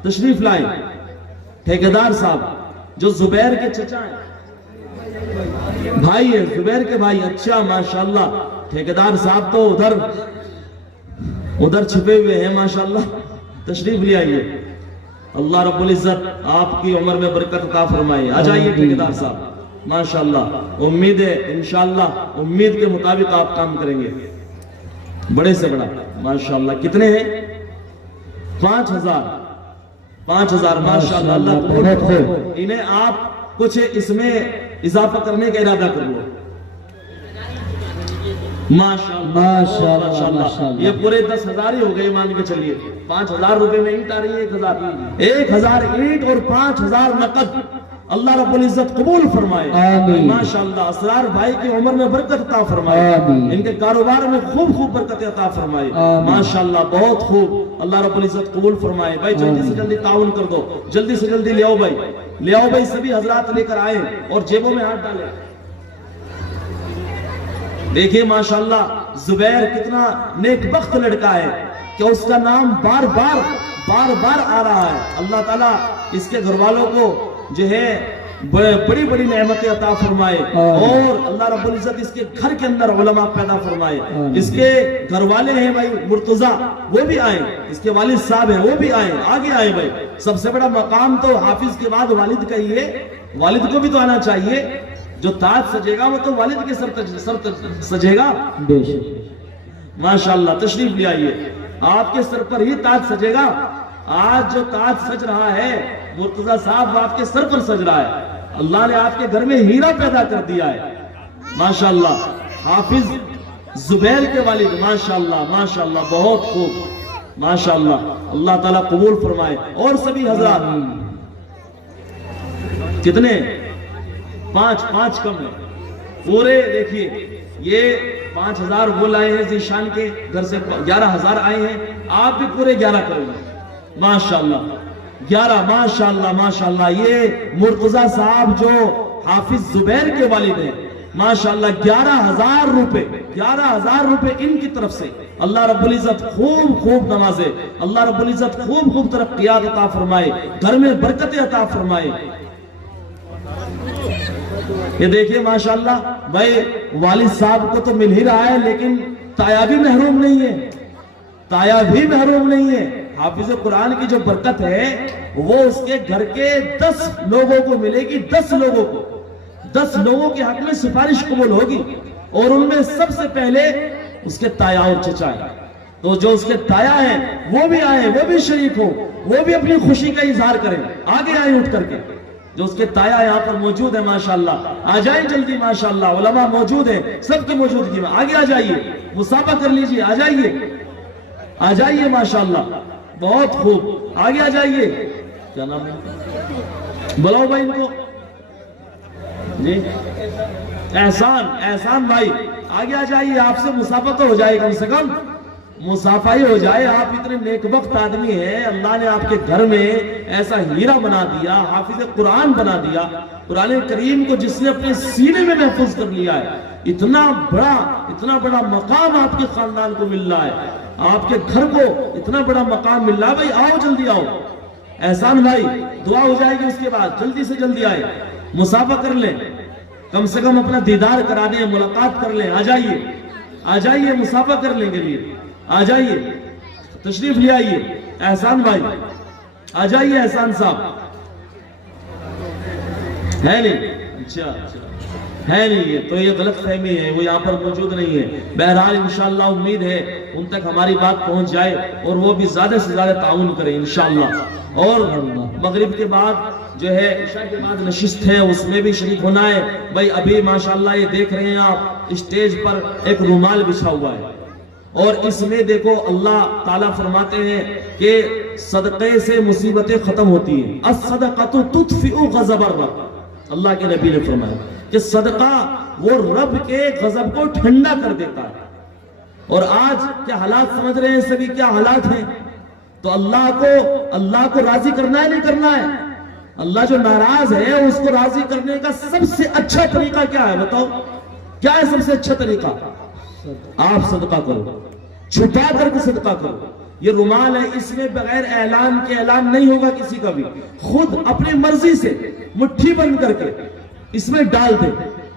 تشریف لائیں، ٹھیکیدار صاحب جو زبیر کے چچا ہیں، بھائی ہے، زبیر کے بھائی، اچھا ماشاءاللہ، ٹھیکیدار صاحب تو ادھر چھپے ہوئے ہیں ماشاءاللہ، تشریف لے آئیے، اللہ رب العزت آپ کی عمر میں برکت عطا فرمائے، آ جائیے ٹھیکیدار صاحب ماشاءاللہ، امید ہے انشاءاللہ امید کے مطابق آپ کام کریں گے، بڑے سے بڑا ماشاءاللہ۔ کتنے ہیں؟ 5,000 ماشاءاللہ، اللہ قبول، انہیں آپ کچھ اس میں اضافہ کرنے کا ارادہ کر لو، ماشاءاللہ، یہ پورے 10,000 ہی ہو گئے، مان کے چلیے 5,000 روپے میں اینٹ آ رہی ہے، 1,000 اینٹ اور 5,000 نقد، اللہ رب العزت قبول فرمائے ماشاءاللہ، اسرار بھائی کی عمر میں برکت عطا فرمائے، ان کے کاروبار میں خوب برکت عطا فرمائے ماشاءاللہ، بہت خوب، اللہ رب العزت قبول فرمائے۔ بھائی جلدی سے جلدی تعاون کر دو، جلدی سے جلدی لے آؤ بھائی، سبھی حضرات لے کر آئے اور جیبوں میں ہاتھ ڈالے۔ دیکھیں ماشاءاللہ زبیر کتنا نیک بخت لڑکا ہے کہ اس کا نام بار بار آ رہا ہے، اللہ تعالیٰ اس کے گھر والوں کو جو ہے بڑی نعمتیں عطا فرمائے، اور اللہ رب العزت اس کے گھر کے اندر علماء پیدا فرمائے، اس کے گھر والے ہیں بھائی مرتضیٰ، وہ بھی آئیں، اس کے والد صاحب ہیں وہ بھی آئیں، آگے آئیں بھائی، سب سے بڑا مقام تو حافظ کے بعد والد کا ہی ہے، والد کو بھی تو آنا چاہیے، جو تاج سجے گا وہ تو والد کے سر سجے گا، ماشاءاللہ تشریف لے آئیے، آپ کے سر پر ہی تاج سجے گا، آج جو تاج سج رہا ہے مرتضیٰ صاحب آپ کے سر پر سج رہا ہے، اللہ نے آپ کے گھر میں ہیرا پیدا کر دیا ہے ماشاءاللہ، حافظ زبیر کے والد ماشاءاللہ بہت خوب ماشاءاللہ، اللہ تعالیٰ قبول فرمائے، اور سبھی حضرات کتنے 5 کم ہے پورے، دیکھیے یہ 5,000 وہ لائے ہیں ذیشان کے گھر سے، 11,000 آئے ہیں، آپ بھی پورے 11 کریں گے ماشاءاللہ، 11 ماشاءاللہ، یہ مرتضیٰ صاحب جو حافظ زبیر کے والد ہیں، ماشاءاللہ 11,000 روپے ان کی طرف سے اللہ رب العزت خوب نوازے، اللہ رب العزت خوب ترقیات عطا فرمائے، گھر میں برکتیں عطا فرمائے۔ یہ دیکھیں ماشاءاللہ بھائی والد صاحب کو تو مل ہی رہا ہے، لیکن تایا بھی محروم نہیں ہے، حافظ قرآن کی جو برکت ہے وہ اس کے گھر کے 10 لوگوں کو ملے گی، 10 لوگوں کے حق میں سفارش قبول ہوگی، اور ان میں سب سے پہلے اس کے تایا اور چچا ہے۔ تو جو اس کے تایا ہیں وہ بھی آئیں، وہ بھی شریک ہو، وہ بھی اپنی خوشی کا اظہار کریں، آگے آئیں اٹھ کر کے۔ جو اس کے تایا یہاں پر موجود ہے ماشاءاللہ، آ جائیں جلدی ماشاءاللہ، علماء موجود ہیں، سب کی موجودگی میں آگے آ جائیے، مصافحہ کر لیجئے، آ جائیے ماشاءاللہ، بہت خوب، آگے آ جائیے۔ کیا نام ہے؟ بلاؤ بھائی ان کو جی، احسان بھائی آگے آ جائیے، آپ سے مصافحہ تو ہو جائے، کم سے کم مصافحہ ہی ہو جائے۔ آپ اتنے نیک وقت آدمی ہیں، اللہ نے آپ کے گھر میں ایسا ہیرا بنا دیا، حافظ قرآن بنا دیا، قرآن کریم کو جس نے اپنے سینے میں محفوظ کر لیا ہے، اتنا بڑا مقام آپ کے خاندان کو مل رہا ہے، آپ کے گھر کو اتنا بڑا مقام مل رہا ہے۔ بھائی آؤ، جلدی آؤ، احسان بھائی دعا ہو جائے گی، اس کے بعد جلدی سے جلدی آئے، مصافحہ کر لیں، کم سے کم اپنا دیدار کرا دیں، ملاقات کر لیں، آ جائیے مصافحہ کر لیں گے لیے، آ جائیے، تشریف لے آئیے احسان بھائی، آ جائیے احسان صاحب، ہے نہیں؟ اچھا ہے نہیں، یہ تو یہ غلط فہمی ہے، وہ یہاں پر موجود نہیں ہے۔ بہرحال انشاءاللہ امید ہے ان تک ہماری بات پہنچ جائے اور وہ بھی زیادہ سے زیادہ تعاون کریں انشاءاللہ۔ اور مغرب کے بعد جو ہے عشاء کے بعد نشست ہے، اس میں بھی شریک ہونا ہے۔ بھائی ابھی ماشاءاللہ یہ دیکھ رہے ہیں آپ، اسٹیج پر ایک رومال بچھا ہوا ہے، اور اس میں دیکھو اللہ تعالیٰ فرماتے ہیں کہ صدقے سے مصیبتیں ختم ہوتی ہیں، الصدقۃ تطفئ غضب الرب، اللہ کے نبی نے فرمایا کہ صدقہ وہ رب کے غضب کو ٹھنڈا کر دیتا ہے۔ اور آج کیا حالات سمجھ رہے ہیں سبھی، کیا حالات ہیں؟ تو اللہ کو راضی کرنا ہے، نہیں کرنا ہے؟ اللہ جو ناراض ہے اس کو راضی کرنے کا سب سے اچھا طریقہ کیا ہے بتاؤ؟ کیا ہے سب سے اچھا طریقہ؟ آپ صدقہ کرو، چھپا کر کے صدقہ کرو۔ یہ رومال ہے، اس میں بغیر اعلان کے اعلان نہیں ہوگا کسی کا بھی، خود اپنی مرضی سے مٹھی بند کر کے اس میں ڈال دے،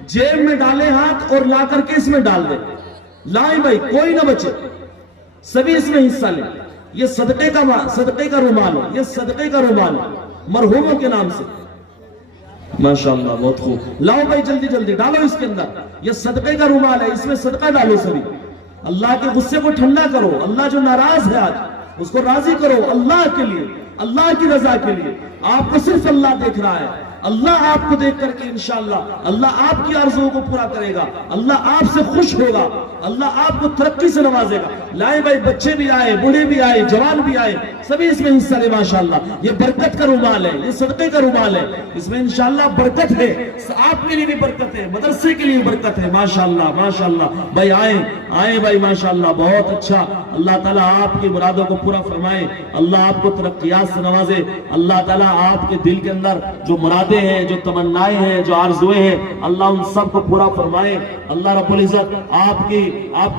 جیب میں ڈالے ہاتھ اور لا کر کے اس میں ڈال دے، لائیں بھائی کوئی نہ بچے، سبھی اس میں حصہ لیں۔ یہ صدقے کا رومال ہے، یہ صدقے کا رومال ہے مرحوموں کے نام سے، ماشاءاللہ بہت خوب۔ لاؤ بھائی جلدی جلدی ڈالو اس کے اندر، یہ صدقے کا رومال ہے، اس میں صدقہ ڈالو سبھی، اللہ کے غصے کو ٹھنڈا کرو، اللہ جو ناراض ہے آج اس کو راضی کرو اللہ کے لیے، اللہ کی رضا کے لیے۔ آپ کو صرف اللہ دیکھ رہا ہے، اللہ آپ کو دیکھ کر کے انشاءاللہ اللہ آپ کی آرزوؤں کو پورا کرے گا، اللہ آپ سے خوش ہوگا، اللہ آپ کو ترقی سے نوازے گا۔ لائے بھائی بچے بھی آئے، بوڑھے بھی آئے، جوان بھی آئے، سبھی اس میں حصہ لے ماشاءاللہ۔ یہ برکت کا رومال ہے، یہ صدقے کا رومال ہے، اس میں انشاءاللہ برکت ہے، آپ کے لیے بھی برکت ہے، مدرسے کے لیے برکت ہے ماشاءاللہ ماشاءاللہ۔ بھائی آئیں بھائی ماشاءاللہ، بہت اچھا، اللہ تعالیٰ آپ کی مرادوں کو پورا فرمائے، اللہ آپ کو ترقیات سے نوازے، اللہ تعالیٰ آپ کے دل کے اندر جو مرادیں ہیں، جو تمنائیں ہیں، جو آرزویں ہیں، اللہ ان سب کو پورا فرمائے۔ اللہ رب العزت آپ کی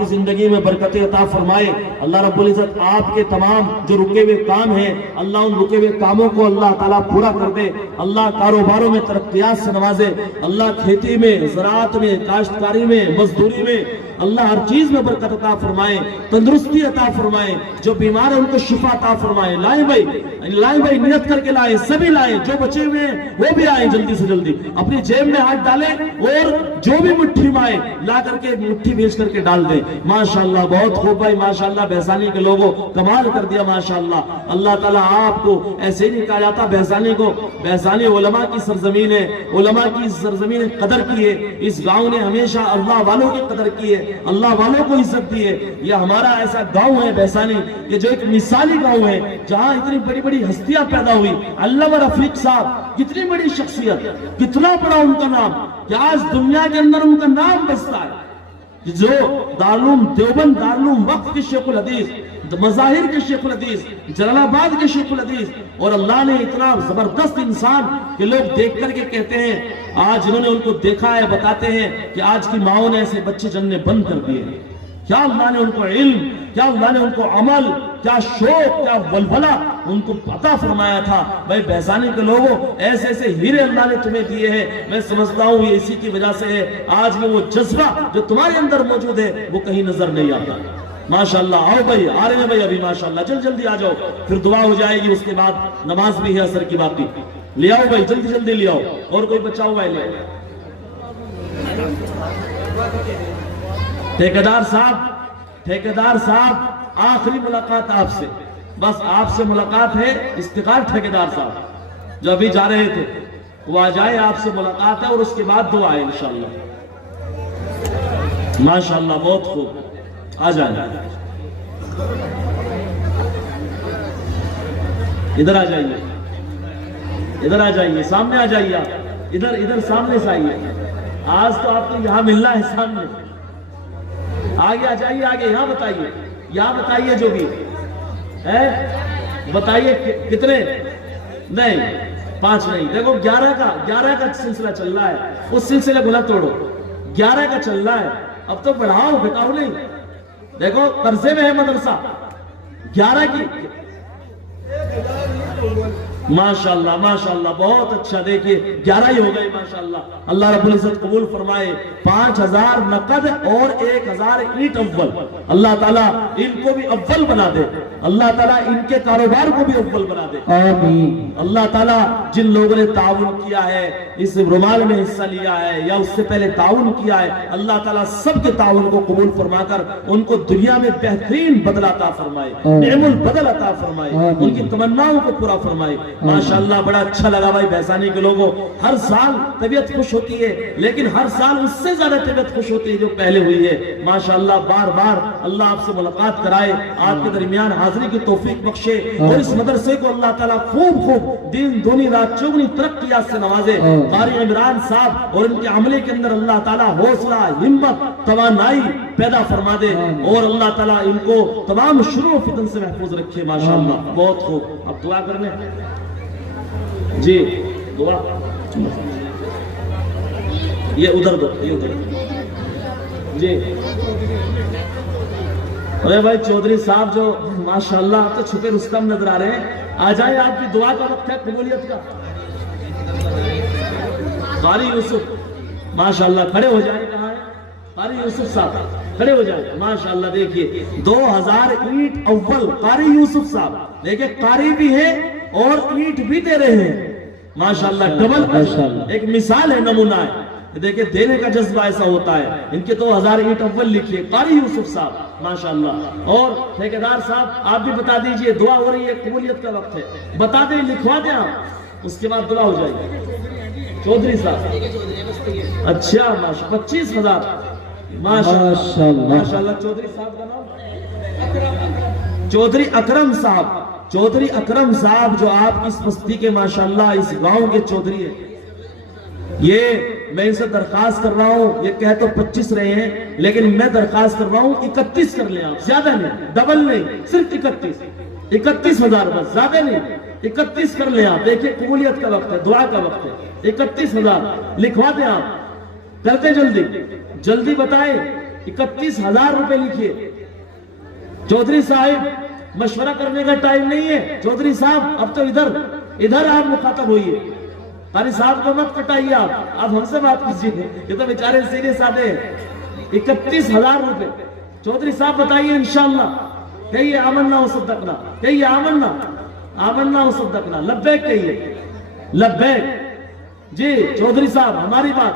زندگی میں برکتیں عطا فرمائے۔ اللہ رب العزت آپ کے تمام جو رکے ہوئے کام ہیں، اللہ ان رکے ہوئے کاموں کو اللہ تعالیٰ پورا کر دے، اللہ کاروباروں میں ترقیات سے نوازے، اللہ کھیتی میں، زراعت میں، کاشتکاری میں، مزدوری میں، اللہ ہر چیز میں برکت عطا فرمائے، تندرستی عطا فرمائے، جو بیمار ہیں ان کو شفا عطا فرمائے۔ لائیں بھائی نیت کر کے لائیں، سبھی لائیں، جو بچے ہوئے ہیں وہ بھی آئیں جلدی سے جلدی، اپنی جیب میں ہاتھ ڈالیں اور جو بھی مٹھی میں آئے لا کر کے مٹھی بھیج کر کے ڈال دیں ماشاءاللہ۔ بہت خوب بھائی ماشاءاللہ، بہسانی کے لوگوں کمال کر دیا ماشاءاللہ۔ اللہ تعالیٰ آپ کو ایسے ہی نہیں کہا جاتا بہسانی کو، بہسانی علماء کی سرزمین ہے، علماء کی سرزمین قدر کی ہے، اس گاؤں نے ہمیشہ اللہ والوں کی قدر کی ہے، اللہ والوں کو عزت دی ہے۔ یہ ہمارا ایسا گاؤں ہے بہسانی، یہ جو ایک مثالی گاؤں ہے جہاں اتنی بڑی بڑی ہستیاں پیدا ہوئی، علامہ رفیق صاحب کتنی بڑی شخصیت، کتنا بڑا ان کا نام کہ آج دنیا کے اندر ان کا نام بستا ہے، جو دارالعلوم دیوبند دارالعلوم وقت کے شیخ الحدیث مظاہر کے شیخ الحدیث، جلال آباد کے شیخ الحدیث، اور اللہ نے اتنا زبردست انسان کہ لوگ دیکھ کر کے کہتے ہیں، آج انہوں نے ان کو دیکھا ہے، بتاتے ہیں کہ آج کی ماؤں نے ایسے بچے جننے بند کر دیے۔ کیا اللہ نے ان کو علم، کیا اللہ نے ان کو عمل، کیا شوق، کیا ولولہ ان کو عطا فرمایا تھا۔ بھائی بہزانی کے لوگوں، ایسے ایسے ہیرے اللہ نے تمہیں دیے ہیں، میں سمجھتا ہوں یہ اسی کی وجہ سے ہے۔ آج میں وہ جذبہ جو تمہارے اندر موجود ہے وہ کہیں نظر نہیں آتا۔ ماشاءاللہ، آؤ بھائی، آ رہے ہیں بھائی ابھی، ماشاءاللہ جلدی آ جاؤ، پھر دعا ہو جائے گی، اس کے بعد نماز بھی ہے عصر کی باقی۔ لے آؤ بھائی، جلدی لے آؤ، اور کوئی بچا ہوا ہے لے آؤ۔ ٹھیکیدار صاحب آخری ملاقات آپ سے، بس آپ سے ملاقات ہے۔ استقال ٹھیکیدار صاحب جو ابھی جا رہے تھے وہ آ جائے، آپ سے ملاقات ہے، اور اس کے بعد دعا ہے انشاءاللہ۔ ماشاءاللہ، بہت خوب، آ جائیں، ادھر آ جائیے، ادھر آ جائیے، سامنے آ جائیے، آپ ادھر سامنے سے آئیے۔ آج تو آپ کو یہاں ملنا ہے، سامنے آگے آ جائیے، آگے یہاں بتائیے جو بھی ہے، بتائیے کتنے؟ نہیں 5 نہیں، دیکھو 11 کا سلسلہ چل رہا ہے، اس سلسلے کو نہ توڑو، 11 کا چل رہا ہے، اب تو بڑھاؤ، بتاؤ نہیں، دیکھو قرضے میں ہے مدرسہ 11 کی۔ ماشاءاللہ بہت اچھا، دیکھیے 11 ہی ہو گئے ماشاءاللہ۔ اللہ رب العزت قبول فرمائے، 5000 نقد اور 1000 اینٹ اول، اللہ تعالیٰ ان کو بھی اول بنا دے، اللہ تعالیٰ ان کے کاروبار کو بھی اول بنا دے، آمین۔ اللہ تعالیٰ جن لوگوں نے تعاون کیا ہے، اس رومال میں حصہ لیا ہے یا اس سے پہلے تعاون کیا ہے، اللہ تعالیٰ سب کے تعاون کو قبول فرما کر ان کو دنیا میں بہترین بدلہ عطا فرمائے، نعم البدل عطا فرمائے، ان کی تمناؤں کو پورا فرمائے۔ ماشاءاللہ بڑا اچھا لگا بھائی بہزانی کے لوگوں، ہر سال طبیعت خوش ہوتی ہے، لیکن ہر سال اس سے زیادہ طبیعت خوش ہوتی ہے جو پہلے ہوئی ہے۔ ماشاءاللہ بار بار اللہ آپ سے ملاقات کرائے، آپ کے درمیان حاضری کی توفیق بخشے، اور اس مدرسے کو اللہ تعالیٰ خوب دن دونی رات چوگنی ترقیات سے نوازے۔ قاری عمران صاحب اور ان کے عملے کے اندر اللہ تعالیٰ حوصلہ، ہمت، توانائی پیدا فرما دے، اور اللہ تعالیٰ ان کو تمام شرور و فتن سے محفوظ رکھے۔ ماشاءاللہ بہت خوب، اب دعا کرنے جی، دعا یہ ادھر دو، یہ ادھر جی۔ ارے بھائی چودھری صاحب جو ماشاءاللہ آپ تو چھپے رستم نظر آ رہے ہیں، آ جائیں، آپ کی دعا کا وقت ہے قبولیت کا۔ قاری یوسف ماشاءاللہ کھڑے ہو جائیں، کہاں ہے قاری یوسف صاحب؟ کھڑے ہو جائیں ماشاءاللہ۔ دیکھیے 2000 اینٹ اول قاری یوسف صاحب، دیکھیں قاری بھی ہے اور اینٹ بھی دے رہے ہیں ماشاءاللہ، ڈبل ایک مثال ہے، نمونہ ہے، دیکھیں دینے کا جذبہ ایسا ہوتا ہے۔ ان کے 2000 اینٹ اول لکھیے قاری یوسف صاحب ماشاءاللہ۔ اور ٹھیکیدار صاحب آپ بھی بتا دیجئے، دعا ہو رہی ہے، قبولیت کا وقت ہے، بتا دیں، لکھوا دیں آپ، اس کے بعد دعا ہو جائے گی۔ چودھری صاحب اچھا ماشاءاللہ 25000 ماشاءاللہ۔ چودھری صاحب کا نام چودھری اکرم صاحب، چودھری اکرم صاحب جو آپ اس بستی کے ماشاءاللہ اس گاؤں کے چودھری ہیں، یہ میں ان سے درخواست کر رہا ہوں، یہ کہہ تو 25 رہے ہیں لیکن میں درخواست کر رہا ہوں 31 کر لیں آپ، زیادہ نہیں، ڈبل نہیں، صرف 31,000 بس، زیادہ نہیں، 31 کر لیں آپ۔ دیکھیں قبولیت کا وقت ہے، دعا کا وقت ہے، 31,000 لکھوا دیں آپ، کرتے جلدی بتائیں، 31,000 روپے لکھیے۔ چودھری صاحب مشورہ کرنے کا ٹائم نہیں ہے، چودھری صاحب اب تو ادھر آپ مخاطب ہوئیے، قاری صاحب کو مت کٹائیے، آپ ہم سے بات کیجیے، یہ تو بیچارے سیریس آتے ہیں۔ 31,000 روپے چودھری صاحب بتائیے انشاءاللہ، کہیے آمنا و صدقنا، کہیے آمنا و صدقنا، لبیک کہیے، لبیک جی چودھری صاحب ہماری بات،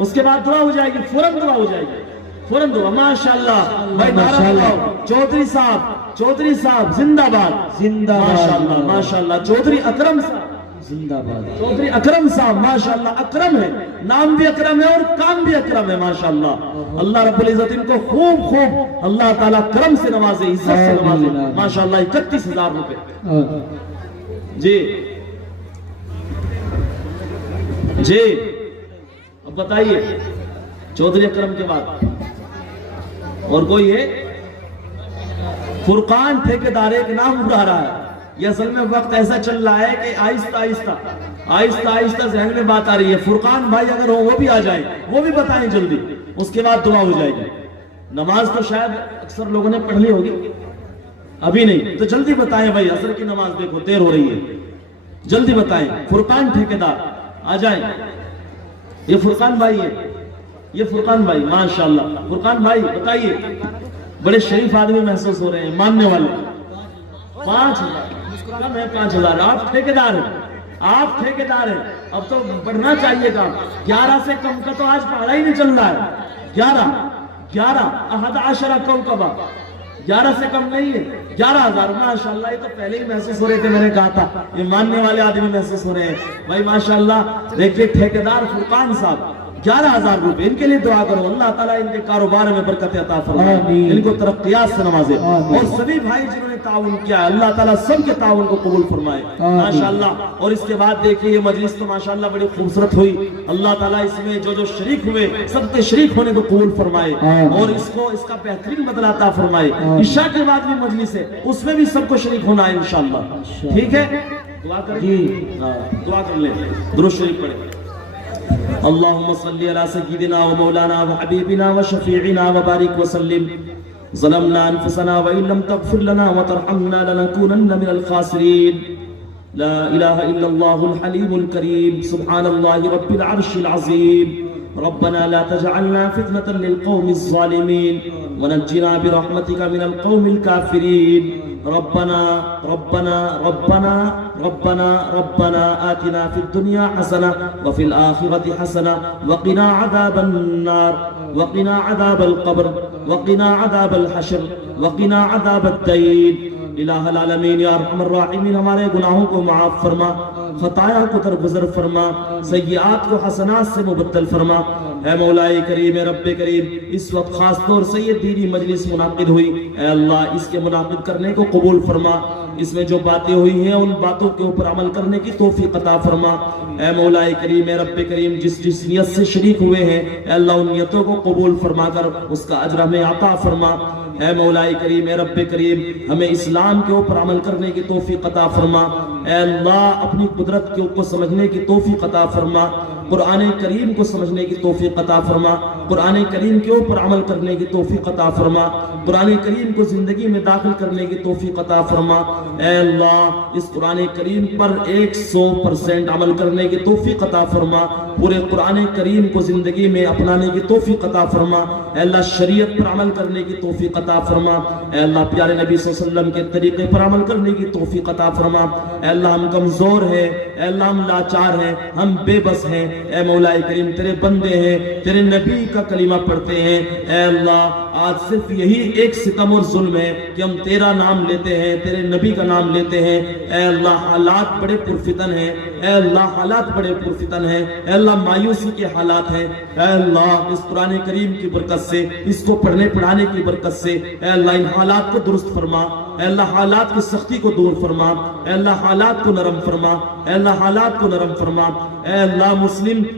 اس کے بعد دعا ہو جائے گی، فوراً دعا ہو جائے گی، فوراً دعا۔ ماشاءاللہ بھائی چودھری صاحب زندہ باد، ماشاءاللہ ماشاءاللہ۔ چودھری اکرم صاحب زندہ باد، چودھری اکرم صاحب ماشاءاللہ، اکرم ہے، نام بھی اکرم ہے اور کام بھی اکرم ہے ماشاءاللہ۔ اللہ رب العزت ان کو خوب اللہ تعالیٰ کرم سے نوازے، عزت سے نوازے ماشاءاللہ۔ 31,000 روپے جی اب بتائیے چودھری اکرم کے بعد اور کوئی ہے؟ فرقان ٹھیکیدار ایک نام اڑا رہا ہے. یہ اصل میں وقت ایسا چل رہا ہے کہ آہستہ آہستہ ذہن میں بات آ رہی ہے. فرقان بھائی اگر ہو وہ بھی آ جائیں, وہ بھی بتائیں جلدی, اس کے بعد دعا ہو جائے گی. نماز تو شاید اکثر لوگوں نے پڑھ لی ہوگی, ابھی نہیں, تو جلدی بتائیں بھائی. عصر کی نماز دیکھو دیر ہو رہی ہے, جلدی بتائیں. فرقان ٹھیکیدار آ جائیں. یہ فرقان بھائی ہے, یہ فرقان بھائی, ماشاءاللہ. فرقان بھائی بتائیے, بڑے شریف آدمی محسوس ہو رہے ہیں, ماننے والے. 5,000 کم ہے, 5,000. آپ ٹھیکیدار ہیں, آپ ٹھیکیدار ہیں. اب تو بڑھنا چاہیے کام. 11 سے کم کا تو آج پہاڑا ہی نہیں چل رہا ہے. 11 11 کوكبا, 11 سے کم نہیں ہے. 11,000 ماشاءاللہ. یہ تو پہلے ہی محسوس ہو رہے تھے, میں نے کہا تھا یہ ماننے والے آدمی محسوس ہو رہے ہیں بھائی, ماشاءاللہ. دیکھیے ٹھیکیدار فرقان صاحب 11,000 روپے, ان کے لیے دعا کرو, اللہ تعالیٰ ان کے کاروبار میں برکت عطا فرمائے, ان کو ترقیات سے نوازے. اور سبھی بھائی جنہوں نے تعاون کیا ہے, اللہ تعالیٰ سب کے تعاون کو قبول فرمائے, ماشاءاللہ. اور اس کے بعد دیکھیے یہ مجلس تو ماشاءاللہ بڑی خوبصورت ہوئی. اللہ تعالیٰ اس میں جو شریک ہوئے سب کے شریک ہونے کو قبول فرمائے, اور اس کا بہترین بدلہ عطا فرمائے. عشاء کے بعد بھی مجلس ہے, اس میں بھی سب کو شریک ہونا ہے انشاءاللہ. ٹھیک ہے, دعا کریں, دعا کر لیں, درود شریف پڑھیں. اللهم صل على سيدنا ومولانا وحبيبنا وشفيعنا وبارك وسلم. ظلمنا أنفسنا وإن لم تغفر لنا وترحمنا لنكونن من الخاسرين. لا إله إلا الله الحليم الكريم. سبحان الله رب العرش العظيم. ربنا لا تجعلنا فتنة للقوم الظالمين ونجنا برحمتك من القوم الكافرين. ربنا ربنا ربنا ربنا ربنا آتنا في الدنيا حسنة وفي الآخرة حسنة وقنا عذاب النار وقنا عذاب القبر وقنا عذاب الحشر وقنا عذاب الدين. الہ العالمین یا ارحم الراحمین, ہمارے گناہوں کو معاف فرما, خطایا کو درگزر فرما, سیئات کو حسنات سے مبدل فرما. اے مولا کریم, اے رب کریم, اس وقت خاص طور سے یہ دینی مجلس منعقد ہوئی, اے اللہ اس کے منعقد کرنے کو قبول فرما. اس میں جو باتیں ہوئی ہیں ان باتوں کے اوپر عمل کرنے کی توفیق عطا فرما. اے مولا کریم, اے رب کریم, جس نیت سے شریک ہوئے ہیں اے اللہ ان نیتوں کو قبول فرما کر اس کا اجر ہمیں عطا فرما. اے مولا کریم, اے رب کریم, ہمیں اسلام کے اوپر عمل کرنے کی توفیق عطا فرما. اے اللہ اپنی قدرت کو سمجھنے کی توفیق عطا فرما. قرآن کریم کو سمجھنے کی توفیق عطا فرما. قرآن کریم کے اوپر عمل کرنے کی توفیق عطا فرما. قرآن کریم کو زندگی میں داخل کرنے کی توفیق عطا فرما. اے اللہ اس قرآن کریم پر 100% عمل کرنے کی توفیق عطا فرما. پورے قرآن کریم کو زندگی میں اپنانے کی توفیق عطا فرما. اے اللہ شریعت پر عمل کرنے کی توفیق عطا فرما. اے اللہ پیارے نبی صلی اللہ علیہ وسلم کے طریقے پر عمل کرنے کی توفیق عطا فرما. اے اللہ ہم کمزور ہیں, اے اللہ ہم لاچار ہیں, ہم بے بس ہیں. اے مولا کریم تیرے بندے ہیں, تیرے نبی کا کلمہ پڑھتے ہیں. اے اللہ آج صرف یہی ایک ستم اور ظلم ہے کہ ہم تیرا نام لیتے ہیں, تیرے نبی کا نام لیتے ہیں. اے اللہ حالات بڑے پرفتن ہیں, اے اللہ حالات بڑے پرفتن ہیں, اے اللہ مایوسی کے حالات ہیں. اے اللہ اس قرآن کریم کی برکت سے, اس کو پڑھنے پڑھانے کی برکت سے اے اللہ ان حالات کو درست فرما. اے اللہ حالات کی سختی کو دور فرما. اے اللہ حالات کو نرم فرما. اے اللہ حالات کو نرم فرما. اے اللہ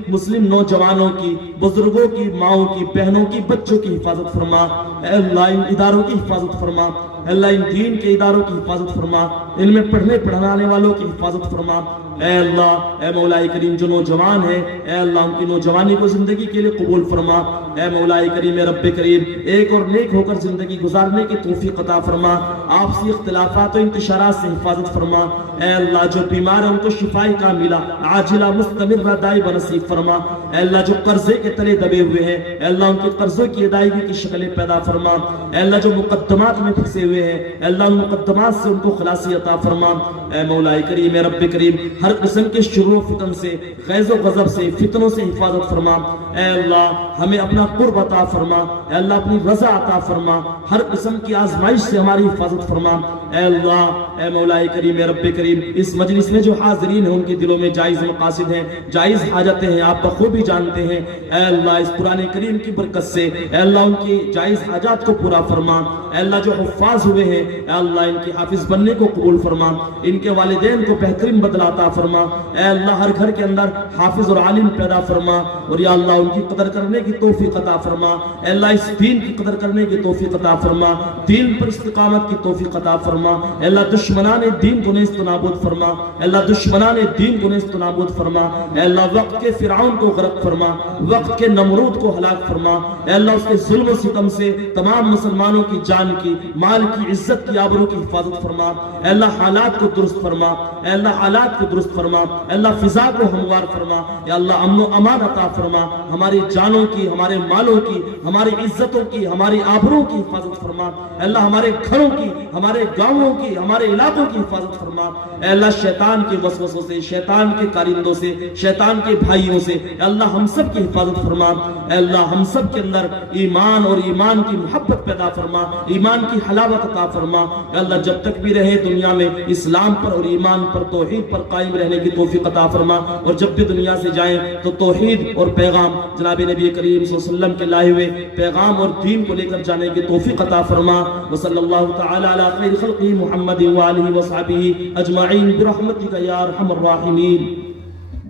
مسلم نوجوانوں کی, بزرگوں کی, ماؤں کی, بہنوں کی, بچوں کی حفاظت فرما. اے اللہ ان اداروں کی حفاظت فرما. اے اللہ ان دین کے اداروں کی حفاظت فرما. ان میں پڑھنے پڑھانے والوں کی حفاظت فرما. اے اللہ اے مولا کریم جو نوجوان ہیں اے اللہ ان کی نوجوانی کو زندگی کے لیے قبول فرما. اے مولا کریم, اے رب کریم, ایک اور نیک ہو کر زندگی گزارنے کی توفیق عطا فرما. آپسی اختلافات و انتشارات سے حفاظت فرما. اے اللہ جو بیمار ہیں ان کو شفاء کاملہ عاجلہ مستمرہ دائبہ نصیب فرما. اے اللہ جو قرضے کے تلے دبے ہوئے ہیں اے اللہ ان کے قرضوں کی ادائیگی کی شکلیں پیدا فرما. اے اللہ جو مقدمات میں پھنسے ہوئے ہیں اے اللہ ان مقدمات سے ان کو خلاصی عطا فرما. اے مولا کریم, اے رب کریم, ہر قسم کے شرور و فتن سے, غیظ و غضب سے, فتنوں سے حفاظت فرما. اے اللہ ہمیں اپنا قرب عطا فرما. اے اللہ اپنی رضا عطا فرما. ہر قسم کی آزمائش سے ہماری حفاظت فرما. اے اللہ اے مولا کریم, اے رب کریم, اس مجلس میں جو حاضرین ہیں ان کے دلوں میں جائز مقاصد ہیں, جائز حاجتیں ہیں, آپ بخوبی جانتے ہیں. اے اللہ اس قرآن کریم کی برکت سے اے اللہ ان کی جائز حاجات کو پورا فرما. اے اللہ جو حفاظ ہوئے ہیں اے اللہ ان کی حافظ بننے کو قبول فرما. ان کے والدین کو بہترین بدلہ عطا فرما. فرما، اے اللہ ہر گھر کے اندر حافظ اور عالم پیدا فرما، اور یا اللہ ان کی قدر کرنے کی توفیق عطا فرما، اے اللہ اس دین کی قدر کرنے کی توفیق عطا فرما، دین پر استقامت کی توفیق عطا فرما، اے اللہ دشمنان دین کو نیست و نابود فرما، اے اللہ دشمنان دین کو نیست و نابود فرما، اے اللہ وقت کے فرعون کو غرق فرما، وقت کے نمرود کو ہلاک فرما، اے اللہ اس کے ظلم و ستم سے تمام مسلمانوں کی جان کی، مال کی، عزت کی، آبرو کی حفاظت فرما، اے اللہ حالات کو درست فرما، اے اللہ حالات کو درست فرما، اے اللہ فضا کو ہموار فرما، اے اللہ امن و امان عطا فرما، ہماری جانوں کی، ہمارے مالوں کی، ہماری عزتوں کی، ہماری آبروں کی حفاظت فرما، اے اللہ ہمارے گھروں کی، ہمارے گاؤں کی، ہمارے علاقوں کی حفاظت فرما، اے اللہ شیطان کے وسوسوں سے، شیطان کے کارندوں سے، شیطان کے بھائیوں سے اے اللہ ہم سب کی حفاظت فرما، اے اللہ ہم سب کے اندر ایمان اور ایمان کی محبت پیدا فرما، ایمان کی حلاوت عطا فرما، اے اللہ جب تک بھی رہے دنیا میں اسلام پر اور ایمان پر، توحید پر قائم رہنے کی توفیق عطا فرما، اور جب بھی دنیا سے جائیں تو توحید اور پیغام جناب نبی کریم صلی اللہ علیہ وسلم کے لائے ہوئے پیغام اور دین کو لے کر جانے کی توفیق عطا فرما، وصلی اللہ تعالی علی خیر خلقہ محمد وآلہ وصحبہ اجمعین برحمتک یا ارحم الراحمین۔